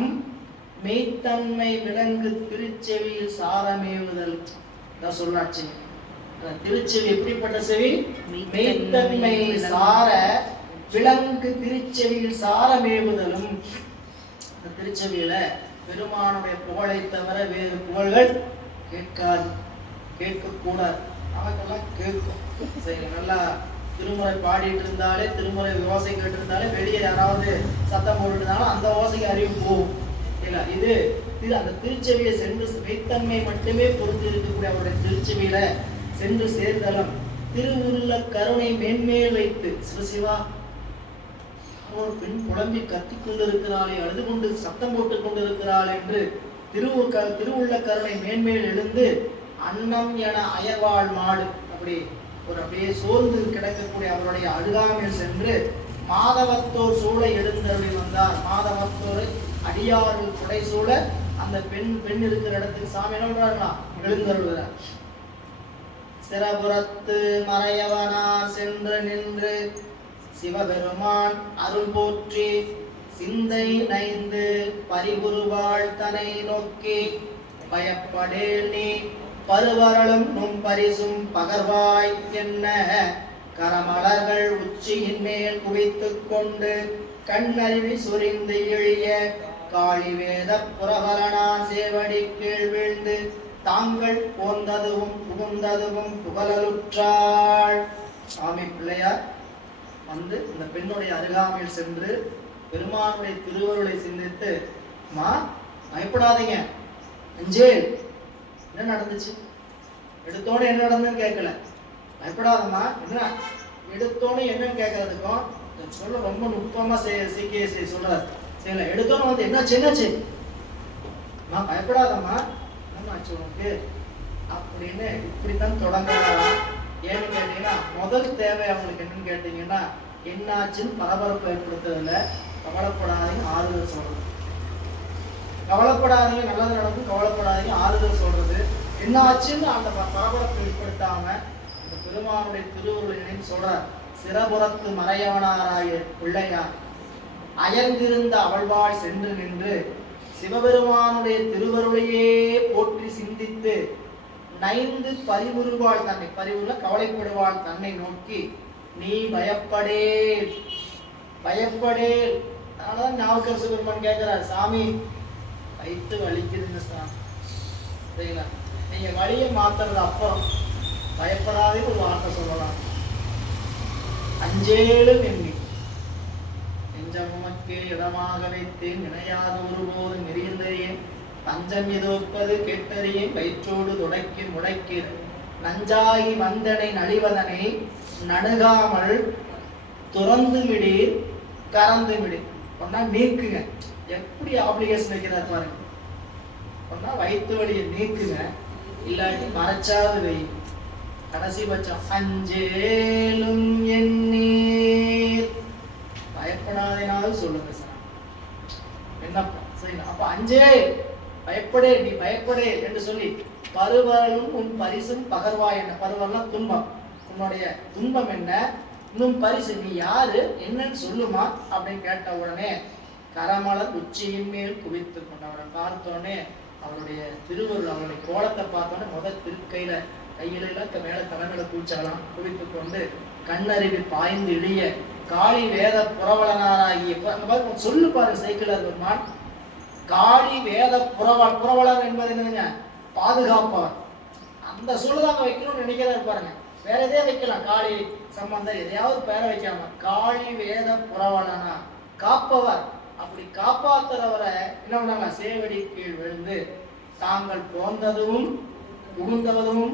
மெய்த்தன்மை விலங்கு திருச்செவியில் சாரமேவுதல் சொல்லாச்சு. திருச்செவி எப்படிப்பட்ட செவி? மெய்த்தன்மை சார விலங்கு திருச்செவியில் சாரமேவுதலும். இந்த திருச்செவியில பெருமானுடைய புகழை தவிர வேறு புகழ்கள் கேட்காது, கேட்கக்கூடாது. நமக்கெல்லாம் கேட்கும். சரி, நல்லா திருமுறை பாடிட்டு இருந்தாலே, திருமுறை ஓசை கேட்டு இருந்தாலே, வெளியே யாராவது சத்தம் போட்டுருந்தாலும் அந்த ஓசைக்கு அறிவு போகும். இல்ல, இது அந்த திருச்செவியை சென்று மெய்த்தன்மை மட்டுமே பொறுத்து இருக்கக்கூடிய அவருடைய திருச்செவியில சென்று சேர்ந்தலும் திருவுள்ள கருணை மேன்மேல் வைத்து சிவசிவா ஒரு பெண் குழம்பி கத்தி கொண்டிருக்கிறாளே, அழுது கொண்டு சத்தம் போட்டுக் கொண்டிருக்கிறாள் என்று திருவுள்ள கருணை மேன்மேல் எழுந்து அன்னம் என அயர்வாழ் மாடு அப்படி ஒரு அப்படியே சோர்ந்து கிடக்கக்கூடிய அவருடைய அழுகாமையில் சென்று மாதவத்தோர் சூழ எழுந்தருளி வந்தார். மாதவத்தோரை அடியார்கள் குடை சூழ அந்த பெண் இருக்கிற இடத்துக்கு சாமி என்ன பண்றாருன்னா எழுந்தருள்கிறார். சிறபுறத்து மறையவனார் சென்று நின்று சிவபெருமான் அருள் போற்றி சிந்தை நைந்து பரிபுருவாள் தனை நோக்கி பயப்படேல் நீ பருவரலும் நும் பரிசும் பகர்வாய் என்ன கரமலர்கள் உச்சியின் மேல் குவித்துக் கொண்டு கண்ணருவி சுரிந்து எழிய காளி வேத புரவலனா சேவடி கீழ் வீழ்ந்து தாங்கள் போந்ததுவும் புகுந்ததுவும் புகழலுற்றாள். சாமி பிள்ளையார் வந்து இந்த பெண்ணுடைய அருகாமையில் சென்று பெருமானுடைய திருவருளை சிந்தித்து, மா பயப்படாதீங்க, அஞ்சேல் என்ன நடந்துச்சு, எடுத்தோன்னு என்ன நடந்ததுன்னு கேட்கல, பயப்படாதம்மா என்ன எடுத்தோன்னு என்னன்னு கேட்கறதுக்கும் சொல்ல ரொம்ப நுட்பமா சீக்கிய சொல்றாரு. சரிங்களா, எடுத்தோன்னு வந்து என்னாச்சு பயப்படாதம்மா என்னாச்சு உனக்கு அப்படின்னு இப்படித்தான் தொடங்கலாம். ஏன்னு கேட்டீங்கன்னா முதல் தேவை அவங்களுக்கு என்னன்னு கேட்டீங்கன்னா என்னாச்சுன்னு பரபரப்பு ஏற்படுத்துறதுல கவலைப்படாதீங்க ஆறுதல் சொல்றது. கவலைப்படாதீங்க நல்லது நடக்கும், கவலைப்படாதீங்க ஆறுதல் சொல்றது. என்ன ஆச்சுன்னு அந்த பரபரப்பு ஏற்படுத்தாம அந்த பெருமானுடைய திருவுருளை நினைவு சொல்றார். சிறபுறத்து மறையவனாராய பிள்ளையார் அயர்ந்திருந்த அவள்வாள் சென்று நின்று சிவபெருமானுடைய திருவருளையே போற்றி சிந்தித்து நைந்து பரிவுருவாள் தன்னை, பரிவுள்ள கவலைப்படுவாள் தன்னை நோக்கி நீ பயப்படேல் பயப்படேல். அதனாலதான் நாவுக்கரசு பெருமான் கேட்கிறார், சாமி வயிற்று வலிக்குதுங்க சாமி, சரிங்களா, நீங்க வழியை மாத்துறது அப்புறம் பயப்படாதே ஒரு வார்த்தை சொல்லலாம். அஞ்சேலும் எண்ணி நெஞ்சமுமக்கே இடமாக வைத்தேன் நினையாத ஒருபோது நெறிந்தேன் பஞ்சம் எதோப்பது கெட்டறியேன் வயிற்றோடு தொடக்கி முடைக்கிற நஞ்சாகி வந்தனை நலிவதனை நடுகாமல் துறந்து விடீர் கறந்து விடீர். சொன்னா நீக்குங்க, எப்படி ஆப்ளிகேஷன் வைக்கிறார் பாருங்க. சொன்னா வயிற்று வலியை நீக்குங்க, இல்லாட்டி மறைச்சாது வை. கடைசி பட்சம் அஞ்சேலும் எண்ணீர், பயப்படாதேனாலும் சொல்லுங்க சார். என்னப்பா சரி, அப்ப அஞ்சே பயப்படே, நீ பயப்படே என்று சொல்லி பருவலும் உன் பரிசும் பகர்வாய் என்ன. பருவலாம் துன்பம், உன்னுடைய துன்பம் என்ன, இன்னும் பரிசு நீ யாரு என்னன்னு சொல்லுமா அப்படின்னு கேட்ட உடனே கரமலர் உச்சியின் மேல் குவித்து கொண்டு அவரை பார்த்தோடனே அவருடைய திருவருள், அவருடைய கோலத்தை பார்த்தோன்னே முதல் திருக்கையில கையில மேல தலைமையில பூச்சாலாம் குவித்து கொண்டு கண்ணருவி பாய்ந்து இழிய காளி வேத புரவலனாராகிய சொல்லு பாரு சைக்கிளர் பெருமான். காளி வேத புரவல், புரவலர் என்பது என்னதுங்க, பாதுகாப்பவர். அந்த சொல்லுதாங்க வைக்கணும்னு நினைக்கிறதா பாருங்க, வேற எதே வைக்கலாம், காளி சம்பந்தம் எதையாவது பேரை வைக்காம காளி வேத புரவலனா காப்பவர். அப்படி காப்பாத்துறவரை என்ன பண்ணாங்க, சேவடி கீழ் விழுந்து தாங்கள் போந்ததும் புகுந்ததும்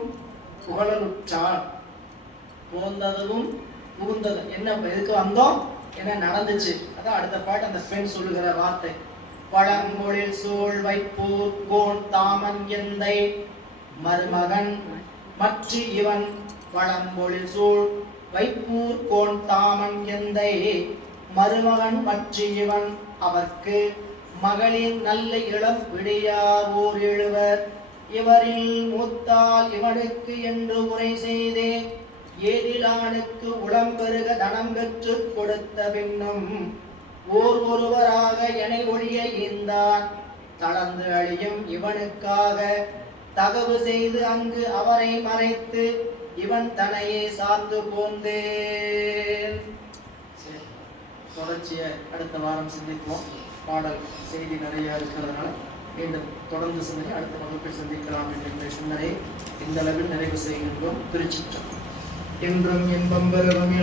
புகழலுற்றார். போந்ததும் புகுந்தது என்ன, எதுக்கு வந்தோம், என்ன நடந்துச்சு, அதான் அடுத்த பாட்டு அந்த பெண் சொல்லுகிற வார்த்தை. பழங்கொழில் சூழ் வைப்பூர் கோன் தாமன் எந்தை மருமகன் மற்ற இவன். பழங்கொழில் சூழ் வைப்பூர் கோன் தாமன் எந்தை மருமகன் மற்ற இவன். அவர்க்கு மகளிர் நல்ல இளம் விடியார் ஓர் எழுவர். இவரில் மூத்தால் இவனுக்கு என்று உரை செய்தே ஏதிலானுக்கு உளம் பெருக தனம் பெற்று கொடுத்த பின்னும் ஒருவராக எனை ஒழிய ஈந்தான். தளர்ந்து அழியும் இவனுக்காக தகவு செய்து அங்கு அவரை மறைத்து இவன் தனையே சார்ந்து போந்தேன். தொடர்ச்சியை அடுத்த வாரம் சிந்திப்போம். பாடல் செய்தி நிறைய இருக்கிறதுனால மீண்டும் தொடர்ந்து சிந்தனை அடுத்த வகுப்பில் சந்திக்கலாம் என்ற சிந்தனை இந்த அளவில் நிறைவு செய்கின்றோம். திருச்சிற்றம்பலம். என்றும் இன்பம் பெருகும்